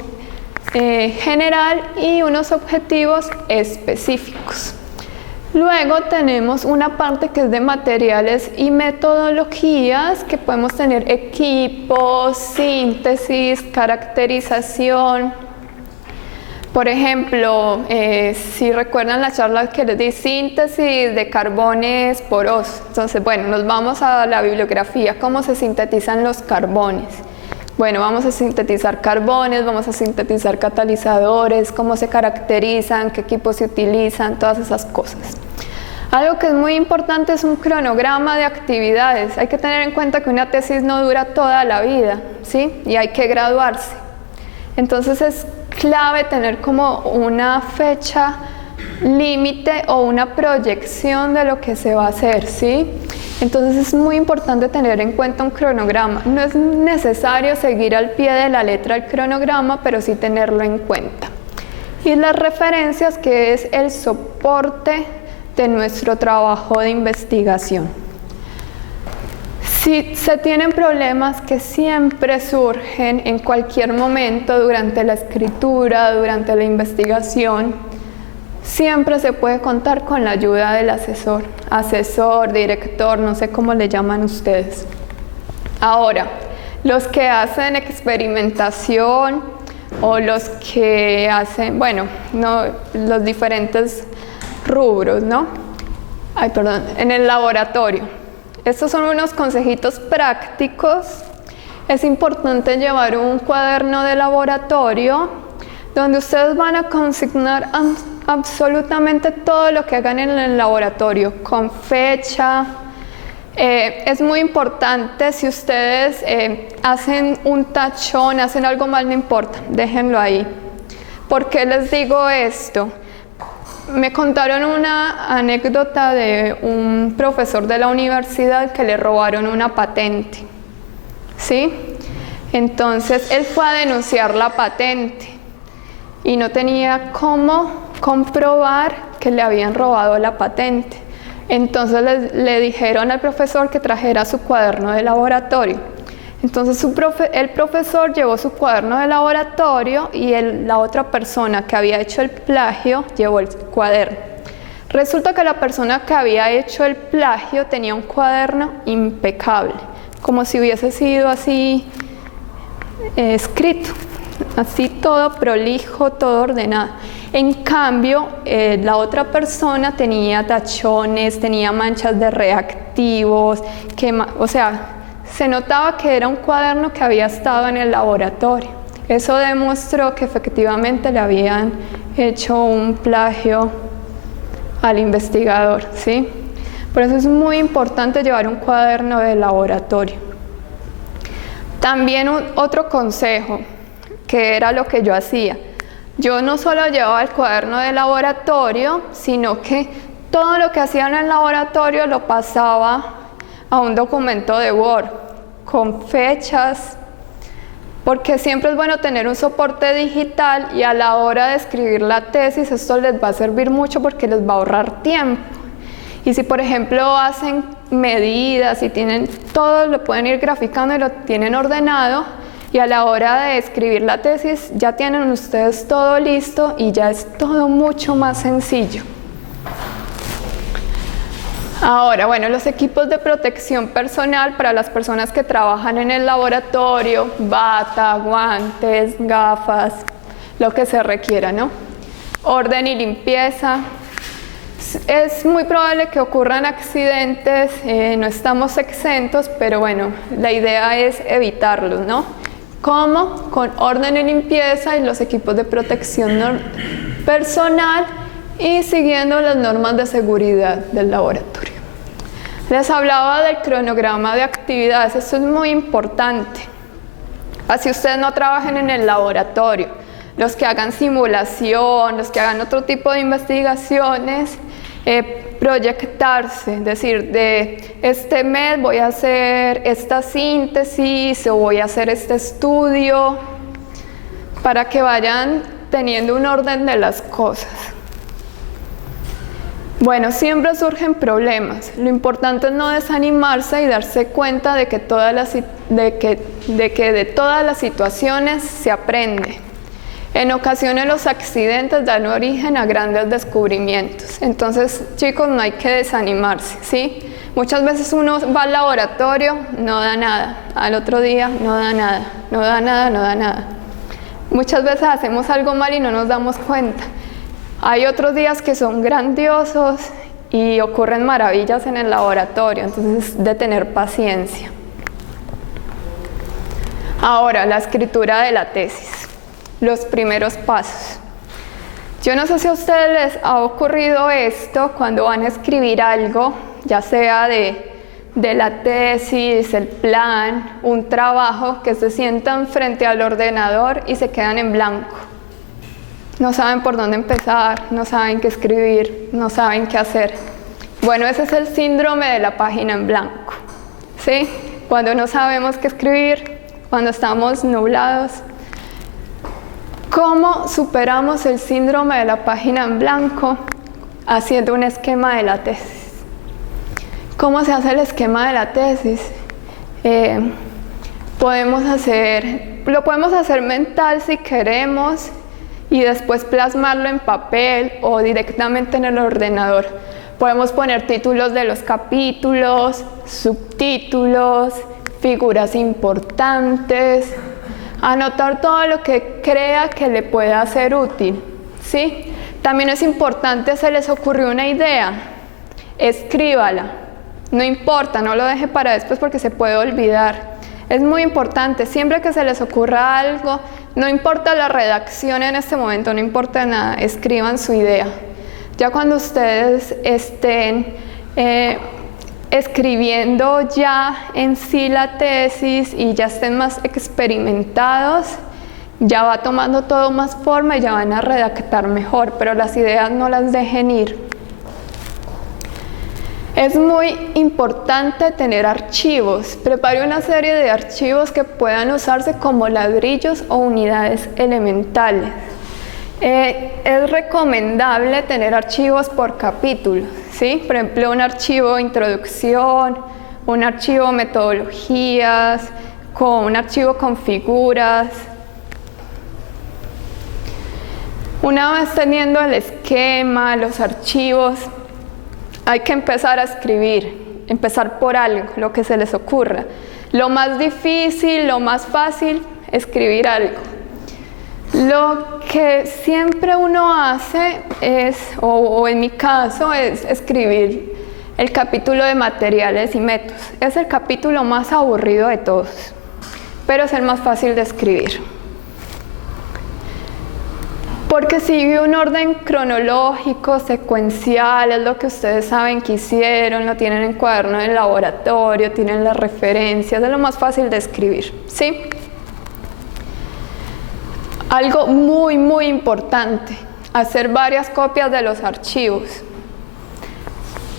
general y unos objetivos específicos. Luego tenemos una parte que es de materiales y metodologías, que podemos tener equipos, síntesis, caracterización. Por ejemplo, si recuerdan la charla que les di, síntesis de carbones porosos. Entonces, bueno, nos vamos a la bibliografía, cómo se sintetizan los carbones. Bueno, vamos a sintetizar carbones, vamos a sintetizar catalizadores, cómo se caracterizan, qué equipos se utilizan, todas esas cosas. Algo que es muy importante es un cronograma de actividades. Hay que tener en cuenta que una tesis no dura toda la vida, ¿sí? Y hay que graduarse. Entonces es clave tener como una fecha límite o una proyección de lo que se va a hacer, ¿sí? Entonces es muy importante tener en cuenta un cronograma. No es necesario seguir al pie de la letra el cronograma, pero sí tenerlo en cuenta. Y las referencias, que es el soporte de nuestro trabajo de investigación. Si se tienen problemas que siempre surgen en cualquier momento durante la escritura, durante la investigación, siempre se puede contar con la ayuda del asesor, director, no sé cómo le llaman ustedes. Ahora, los que hacen experimentación o los que hacen, bueno, no, los diferentes rubros, ¿no? Ay, perdón, en el laboratorio. Estos son unos consejitos prácticos. Es importante llevar un cuaderno de laboratorio donde ustedes van a consignar absolutamente todo lo que hagan en el laboratorio, con fecha. Es muy importante, si ustedes hacen un tachón, hacen algo mal, no importa, déjenlo ahí. ¿Por qué les digo esto? Me contaron una anécdota de un profesor de la universidad que le robaron una patente, ¿sí? Entonces él fue a denunciar la patente y no tenía cómo comprobar que le habían robado la patente. Entonces le dijeron al profesor que trajera su cuaderno de laboratorio. Entonces el profesor llevó su cuaderno de laboratorio y la otra persona que había hecho el plagio llevó el cuaderno. Resulta que la persona que había hecho el plagio tenía un cuaderno impecable, como si hubiese sido así escrito, así todo prolijo, todo ordenado. En cambio, la otra persona tenía tachones, tenía manchas de reactivos, o sea, se notaba que era un cuaderno que había estado en el laboratorio. Eso demostró que efectivamente le habían hecho un plagio al investigador, ¿sí? Por eso es muy importante llevar un cuaderno de laboratorio. También otro consejo, que era lo que yo hacía. Yo no solo llevaba el cuaderno de laboratorio, sino que todo lo que hacía en el laboratorio lo pasaba a un documento de Word con fechas, porque siempre es bueno tener un soporte digital y a la hora de escribir la tesis esto les va a servir mucho porque les va a ahorrar tiempo. Y si por ejemplo hacen medidas y tienen todo, lo pueden ir graficando y lo tienen ordenado, y a la hora de escribir la tesis ya tienen ustedes todo listo y ya es todo mucho más sencillo. Ahora, bueno, los equipos de protección personal para las personas que trabajan en el laboratorio, bata, guantes, gafas, lo que se requiera, ¿no? Orden y limpieza. Es muy probable que ocurran accidentes, no estamos exentos, pero bueno, la idea es evitarlos, ¿no? ¿Cómo? Con orden y limpieza y los equipos de protección personal y siguiendo las normas de seguridad del laboratorio. Les hablaba del cronograma de actividades, esto es muy importante. Así ustedes no trabajen en el laboratorio, los que hagan simulación, los que hagan otro tipo de investigaciones, proyectarse, es decir, de este mes voy a hacer esta síntesis o voy a hacer este estudio, para que vayan teniendo un orden de las cosas. Bueno, siempre surgen problemas. Lo importante es no desanimarse y darse cuenta de que de todas las situaciones se aprende. En ocasiones los accidentes dan origen a grandes descubrimientos. Entonces, chicos, no hay que desanimarse, ¿sí? Muchas veces uno va al laboratorio, no da nada. Al otro día, no da nada, no da nada, no da nada. Muchas veces hacemos algo mal y no nos damos cuenta. Hay otros días que son grandiosos y ocurren maravillas en el laboratorio, entonces de tener paciencia. Ahora, la escritura de la tesis, los primeros pasos. Yo no sé si a ustedes les ha ocurrido esto cuando van a escribir algo, ya sea de la tesis, el plan, un trabajo, que se sientan frente al ordenador y se quedan en blanco. No saben por dónde empezar, no saben qué escribir, no saben qué hacer. Bueno, ese es el síndrome de la página en blanco, ¿sí? Cuando no sabemos qué escribir, cuando estamos nublados. ¿Cómo superamos el síndrome de la página en blanco? Haciendo un esquema de la tesis. ¿Cómo se hace el esquema de la tesis? Lo podemos hacer mental si queremos y después plasmarlo en papel o directamente en el ordenador. Podemos poner títulos de los capítulos, subtítulos, figuras importantes, anotar todo lo que crea que le pueda ser útil, ¿sí? También es importante, se les ocurrió una idea, escríbala. No importa, no lo deje para después porque se puede olvidar. Es muy importante, siempre que se les ocurra algo, no importa la redacción en este momento, no importa nada, escriban su idea. Ya cuando ustedes estén escribiendo ya en sí la tesis y ya estén más experimentados, ya va tomando todo más forma y ya van a redactar mejor, pero las ideas no las dejen ir. Es muy importante tener archivos. Prepare una serie de archivos que puedan usarse como ladrillos o unidades elementales. Es recomendable tener archivos por capítulo, ¿sí? Por ejemplo, un archivo introducción, un archivo metodologías, un archivo con figuras. Una vez teniendo el esquema, los archivos, hay que empezar a escribir, empezar por algo, lo que se les ocurra. Lo más difícil, lo más fácil, escribir algo. Lo que siempre uno hace es, o en mi caso, es escribir el capítulo de materiales y métodos. Es el capítulo más aburrido de todos, pero es el más fácil de escribir. Porque sigue un orden cronológico, secuencial, es lo que ustedes saben que hicieron, lo tienen en cuaderno de laboratorio, tienen las referencias, es lo más fácil de escribir, ¿sí? Algo muy, muy importante, hacer varias copias de los archivos.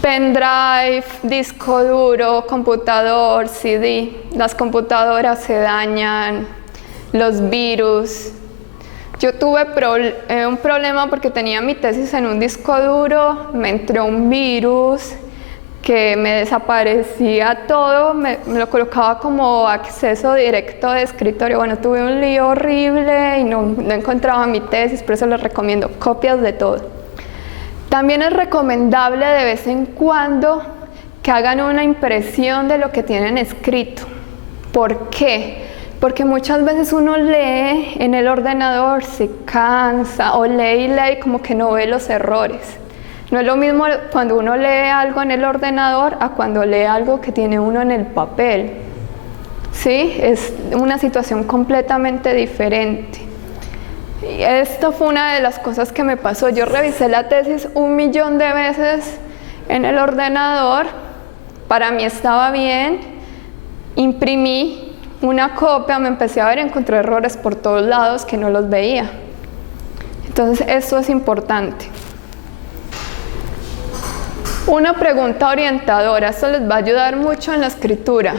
Pendrive, disco duro, computador, CD. Las computadoras se dañan, los virus. Yo tuve un problema porque tenía mi tesis en un disco duro, me entró un virus que me desaparecía todo, me lo colocaba como acceso directo de escritorio. Bueno, tuve un lío horrible y no encontraba mi tesis, por eso les recomiendo copias de todo. También es recomendable de vez en cuando que hagan una impresión de lo que tienen escrito. ¿Por qué? Porque muchas veces uno lee en el ordenador, se cansa o lee y lee como que no ve los errores. No es lo mismo cuando uno lee algo en el ordenador a cuando lee algo que tiene uno en el papel. ¿Sí? Es una situación completamente diferente. Y esto fue una de las cosas que me pasó. Yo revisé la tesis 1.000.000 de veces en el ordenador. Para mí estaba bien. Imprimí una copia, me empecé a ver, encontré errores por todos lados que no los veía. Entonces, esto es importante. Una pregunta orientadora, esto les va a ayudar mucho en la escritura.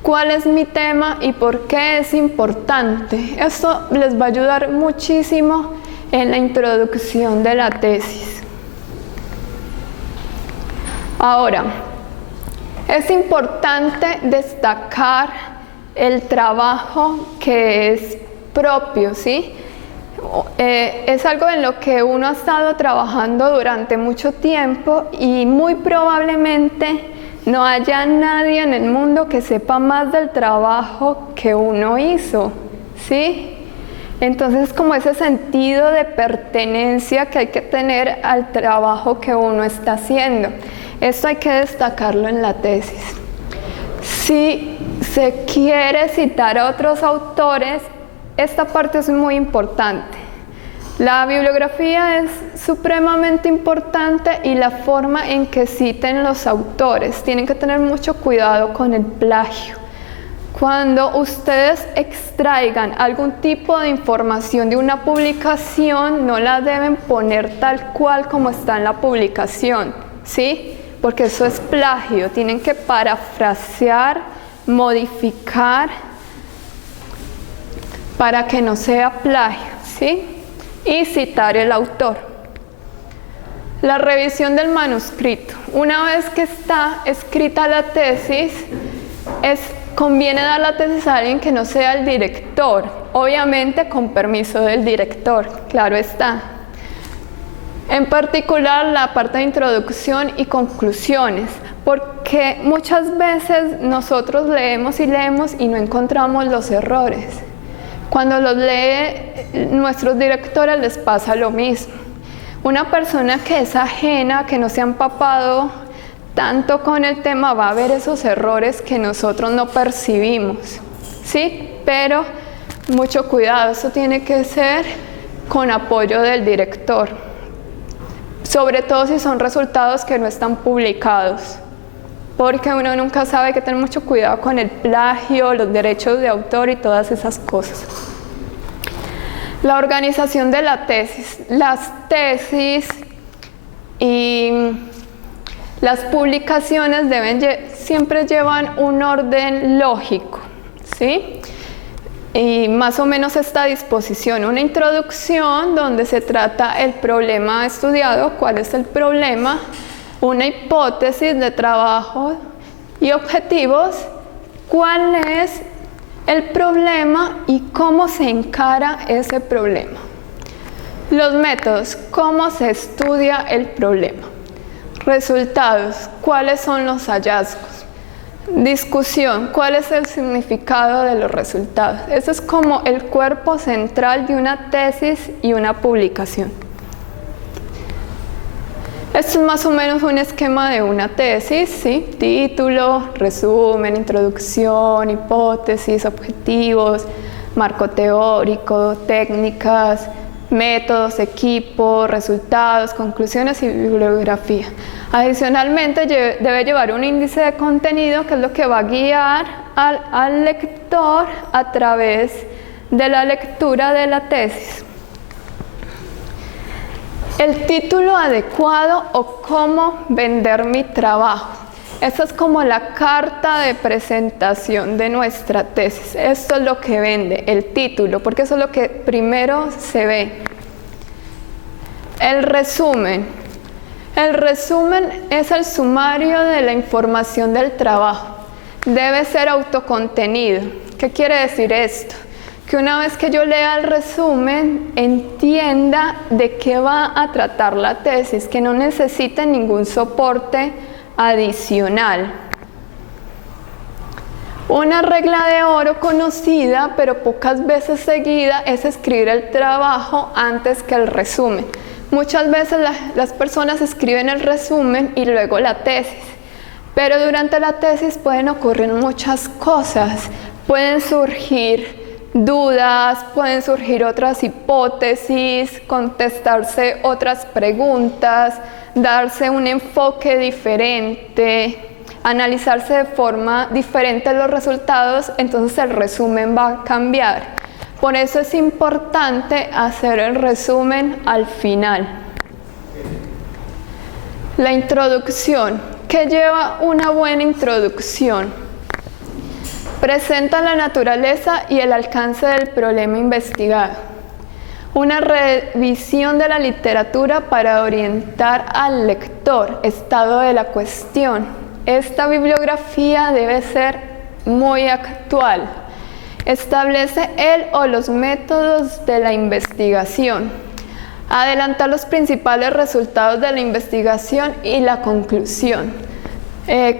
¿Cuál es mi tema y por qué es importante? Esto les va a ayudar muchísimo en la introducción de la tesis. Ahora, es importante destacar el trabajo que es propio, ¿sí? Es algo en lo que uno ha estado trabajando durante mucho tiempo y muy probablemente no haya nadie en el mundo que sepa más del trabajo que uno hizo, ¿sí? Entonces, como ese sentido de pertenencia que hay que tener al trabajo que uno está haciendo. Esto hay que destacarlo en la tesis. Si se quiere citar a otros autores, esta parte es muy importante. La bibliografía es supremamente importante y la forma en que citen los autores. Tienen que tener mucho cuidado con el plagio. Cuando ustedes extraigan algún tipo de información de una publicación, no la deben poner tal cual como está en la publicación, ¿sí? Porque eso es plagio. Tienen que parafrasear, modificar para que no sea plagio, ¿sí? Y citar el autor. La revisión del manuscrito. Una vez que está escrita la tesis, conviene dar la tesis a alguien que no sea el director, obviamente con permiso del director, claro está. En particular la parte de introducción y conclusiones, porque muchas veces nosotros leemos y leemos y no encontramos los errores. Cuando los lee nuestros directores les pasa lo mismo. Una persona que es ajena, que no se ha empapado tanto con el tema, va a ver esos errores que nosotros no percibimos, ¿sí? Pero mucho cuidado, eso tiene que ser con apoyo del director, sobre todo si son resultados que no están publicados, porque uno nunca sabe, hay que tener mucho cuidado con el plagio, los derechos de autor y todas esas cosas. La organización de la tesis. Las tesis y las publicaciones siempre llevan un orden lógico, ¿sí? Y más o menos esta disposición, una introducción donde se trata el problema estudiado, cuál es el problema, una hipótesis de trabajo y objetivos, cuál es el problema y cómo se encara ese problema. Los métodos, cómo se estudia el problema. Resultados, cuáles son los hallazgos. Discusión, cuál es el significado de los resultados. Eso es como el cuerpo central de una tesis y una publicación. Esto es más o menos un esquema de una tesis, ¿sí? Título, resumen, introducción, hipótesis, objetivos, marco teórico, técnicas, métodos, equipo, resultados, conclusiones y bibliografía. Adicionalmente, debe llevar un índice de contenido, que es lo que va a guiar al lector a través de la lectura de la tesis. El título adecuado o cómo vender mi trabajo. Esa es como la carta de presentación de nuestra tesis. Esto es lo que vende, el título, porque eso es lo que primero se ve. El resumen. El resumen es el sumario de la información del trabajo. Debe ser autocontenido. ¿Qué quiere decir esto? Que una vez que yo lea el resumen, entienda de qué va a tratar la tesis, que no necesite ningún soporte adicional. Una regla de oro conocida, pero pocas veces seguida, es escribir el trabajo antes que el resumen. Muchas veces las personas escriben el resumen y luego la tesis, pero durante la tesis pueden ocurrir muchas cosas, pueden surgir dudas, pueden surgir otras hipótesis, contestarse otras preguntas, darse un enfoque diferente, analizarse de forma diferente los resultados, entonces el resumen va a cambiar. Por eso es importante hacer el resumen al final. La introducción. ¿Qué lleva una buena introducción? Presenta la naturaleza y el alcance del problema investigado. Una revisión de la literatura para orientar al lector, estado de la cuestión. Esta bibliografía debe ser muy actual. Establece el o los métodos de la investigación. Adelantar los principales resultados de la investigación y la conclusión.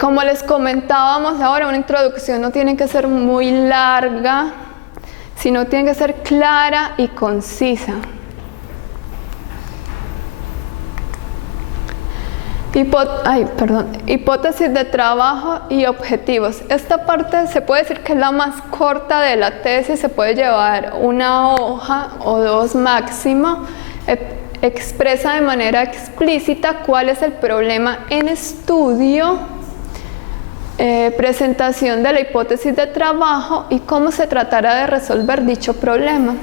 Como les comentábamos ahora, una introducción no tiene que ser muy larga, sino tiene que ser clara y concisa. Hipótesis de trabajo y objetivos. Esta parte se puede decir que es la más corta de la tesis, se puede llevar una hoja o dos máximo. Expresa de manera explícita cuál es el problema en estudio, presentación de la hipótesis de trabajo y cómo se tratará de resolver dicho problema.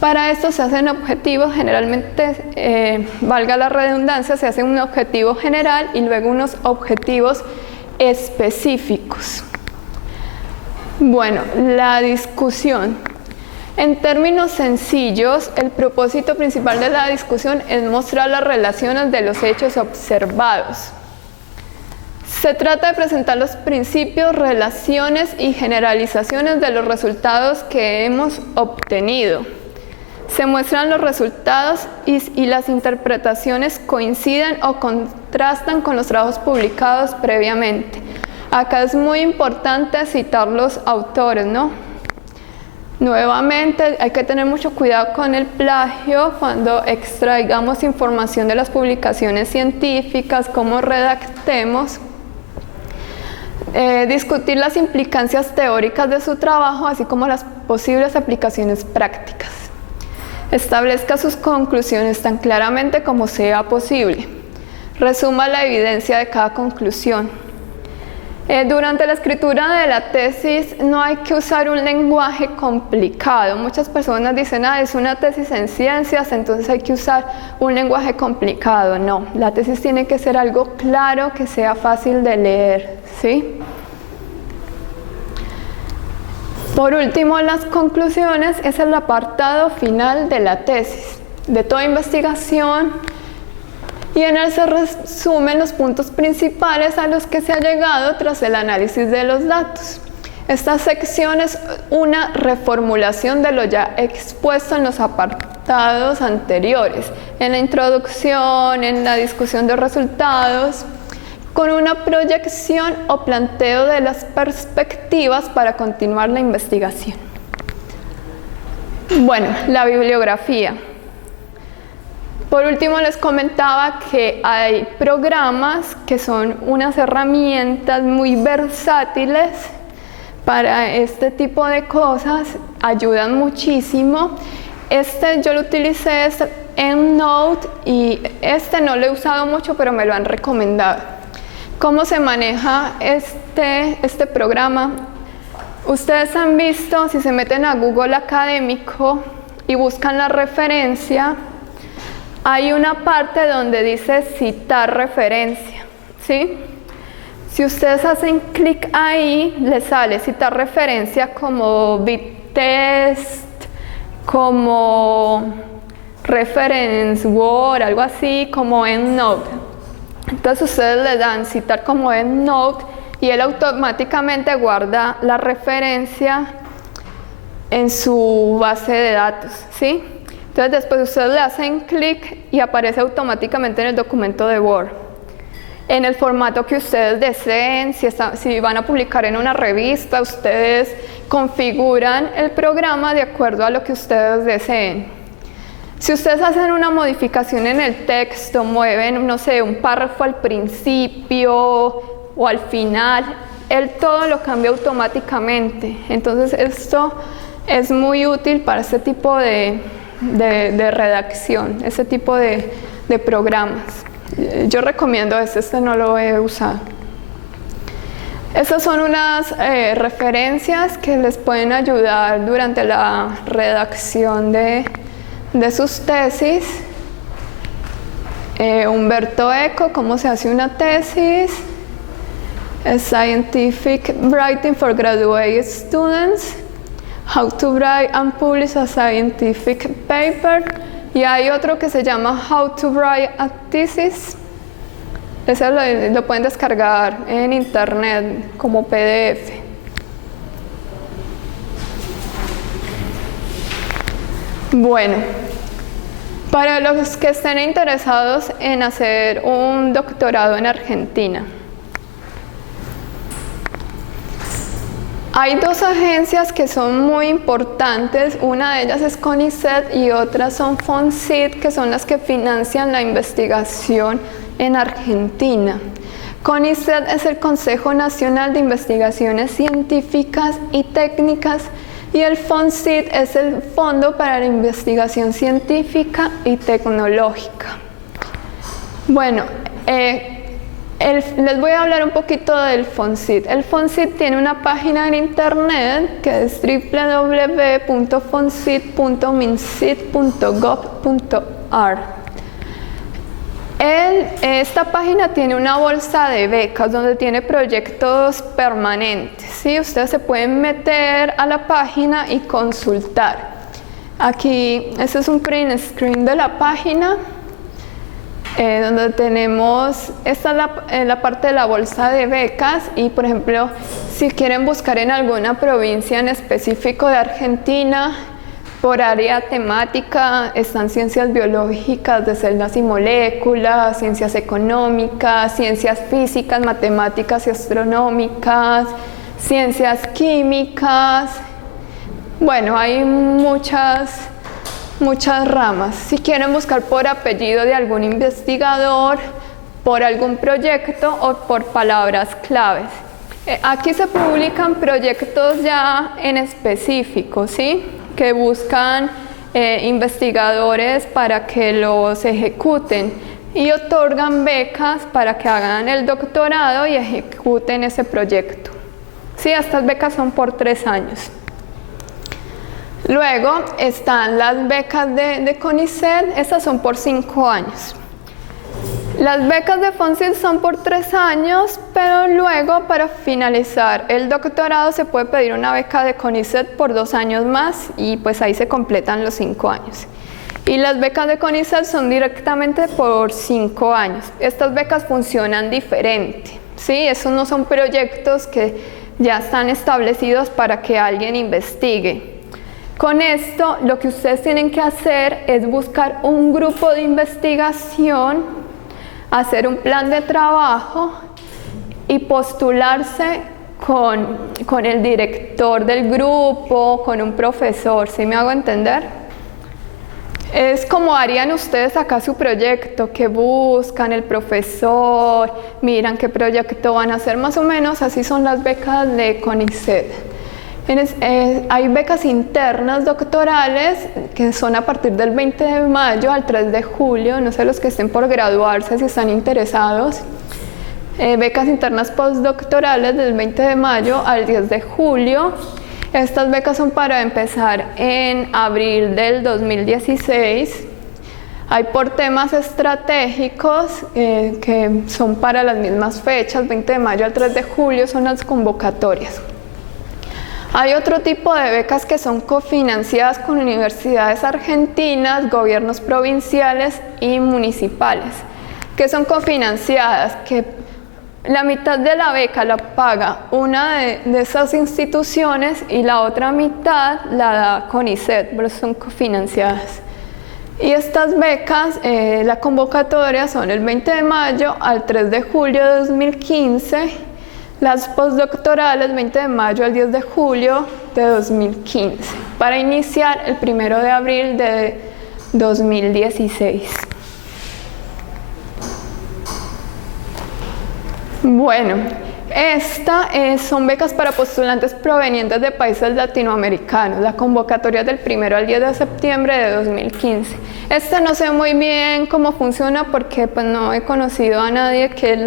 Para esto se hacen objetivos, generalmente, valga la redundancia, se hace un objetivo general y luego unos objetivos específicos. Bueno, la discusión. En términos sencillos, el propósito principal de la discusión es mostrar las relaciones de los hechos observados. Se trata de presentar los principios, relaciones y generalizaciones de los resultados que hemos obtenido. Se muestran los resultados y las interpretaciones coinciden o contrastan con los trabajos publicados previamente. Acá es muy importante citar los autores, ¿no? Nuevamente, hay que tener mucho cuidado con el plagio cuando extraigamos información de las publicaciones científicas, cómo redactemos. Discutir las implicancias teóricas de su trabajo, así como las posibles aplicaciones prácticas. Establezca sus conclusiones tan claramente como sea posible. Resuma la evidencia de cada conclusión. Durante la escritura de la tesis no hay que usar un lenguaje complicado. Muchas personas dicen, es una tesis en ciencias, entonces hay que usar un lenguaje complicado. No, la tesis tiene que ser algo claro, que sea fácil de leer, ¿sí? Por último, las conclusiones es el apartado final de la tesis, de toda investigación, y en él se resumen los puntos principales a los que se ha llegado tras el análisis de los datos. Esta sección es una reformulación de lo ya expuesto en los apartados anteriores, en la introducción, en la discusión de resultados, con una proyección o planteo de las perspectivas para continuar la investigación. Bueno, la bibliografía. Por último, les comentaba que hay programas que son unas herramientas muy versátiles para este tipo de cosas, ayudan muchísimo. Yo lo utilicé, EndNote, y no lo he usado mucho, pero me lo han recomendado. ¿Cómo se maneja este programa? Ustedes han visto, si se meten a Google Académico y buscan la referencia, hay una parte donde dice citar referencia, ¿sí? Si ustedes hacen clic ahí, les sale citar referencia como BitTest, como Reference Word, algo así, como EndNote. Entonces ustedes le dan citar como EndNote y él automáticamente guarda la referencia en su base de datos, ¿sí? Entonces después ustedes le hacen clic y aparece automáticamente en el documento de Word. En el formato que ustedes deseen, si van a publicar en una revista, ustedes configuran el programa de acuerdo a lo que ustedes deseen. Si ustedes hacen una modificación en el texto, mueven, no sé, un párrafo al principio o al final, él todo lo cambia automáticamente. Entonces esto es muy útil para este tipo de redacción, ese tipo de programas. Yo recomiendo este no lo he usado. Esas son unas referencias que les pueden ayudar durante la redacción de sus tesis. Humberto Eco, ¿cómo se hace una tesis? Scientific Writing for Graduate Students, How to Write and Publish a Scientific Paper, y hay otro que se llama How to Write a Thesis. Ese lo pueden descargar en internet como PDF. Bueno, para los que estén interesados en hacer un doctorado en Argentina, hay dos agencias que son muy importantes, una de ellas es CONICET y otras son FONSIT, que son las que financian la investigación en Argentina. CONICET es el Consejo Nacional de Investigaciones Científicas y Técnicas y el FONCIT es el Fondo para la Investigación Científica y Tecnológica. Bueno, les voy a hablar un poquito del FONCIT. El FONCIT tiene una página en internet que es www.foncit.mincit.gov.ar. Esta página tiene una bolsa de becas donde tiene proyectos permanentes, ¿sí? Ustedes se pueden meter a la página y consultar. Aquí, este es un print screen de la página, donde tenemos, esta es la parte de la bolsa de becas y, por ejemplo, si quieren buscar en alguna provincia en específico de Argentina, por área temática están ciencias biológicas de células y moléculas, ciencias económicas, ciencias físicas, matemáticas y astronómicas, ciencias químicas. Bueno, hay muchas ramas. Si quieren buscar por apellido de algún investigador, por algún proyecto o por palabras claves. Aquí se publican proyectos ya en específico, ¿sí? Que buscan investigadores para que los ejecuten y otorgan becas para que hagan el doctorado y ejecuten ese proyecto. Sí, estas becas son por 3 años. Luego están las becas de CONICET, estas son por 5 años. Las becas de FONCIT son por 3 años, pero luego para finalizar el doctorado se puede pedir una beca de CONICET por 2 años más y pues ahí se completan los 5 años. Y las becas de CONICET son directamente por 5 años. Estas becas funcionan diferente, ¿sí? Esos no son proyectos que ya están establecidos para que alguien investigue. Con esto, lo que ustedes tienen que hacer es buscar un grupo de investigación, hacer un plan de trabajo y postularse con el director del grupo, con un profesor, ¿sí me hago entender? Es como harían ustedes acá su proyecto, que buscan el profesor, miran qué proyecto van a hacer, más o menos así son las becas de CONICET. Hay becas internas doctorales que son a partir del 20 de mayo al 3 de julio, no sé los que estén por graduarse si están interesados. Becas internas postdoctorales del 20 de mayo al 10 de julio. Estas becas son para empezar en abril del 2016. Hay por temas estratégicos que son para las mismas fechas, 20 de mayo al 3 de julio son las convocatorias. Hay otro tipo de becas que son cofinanciadas con universidades argentinas, gobiernos provinciales y municipales, que son cofinanciadas, que la mitad de la beca la paga una de esas instituciones y la otra mitad la da CONICET, pero son cofinanciadas. Y estas becas, la convocatoria son el 20 de mayo al 3 de julio de 2015, las postdoctorales 20 de mayo al 10 de julio de 2015, para iniciar el 1 de abril de 2016. Bueno, son becas para postulantes provenientes de países latinoamericanos. La convocatoria es del 1 al 10 de septiembre de 2015. No sé muy bien cómo funciona porque pues, no he conocido a nadie que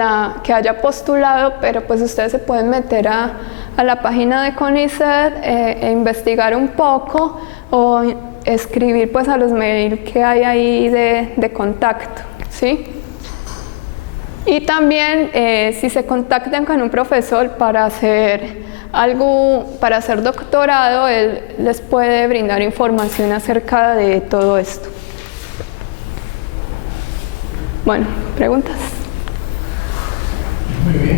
haya postulado, pero pues ustedes se pueden meter a la página de CONICET e investigar un poco o escribir pues, a los mails que hay ahí de contacto, ¿sí? Y también si se contactan con un profesor para hacer doctorado, él les puede brindar información acerca de todo esto. Bueno, ¿preguntas? Muy bien.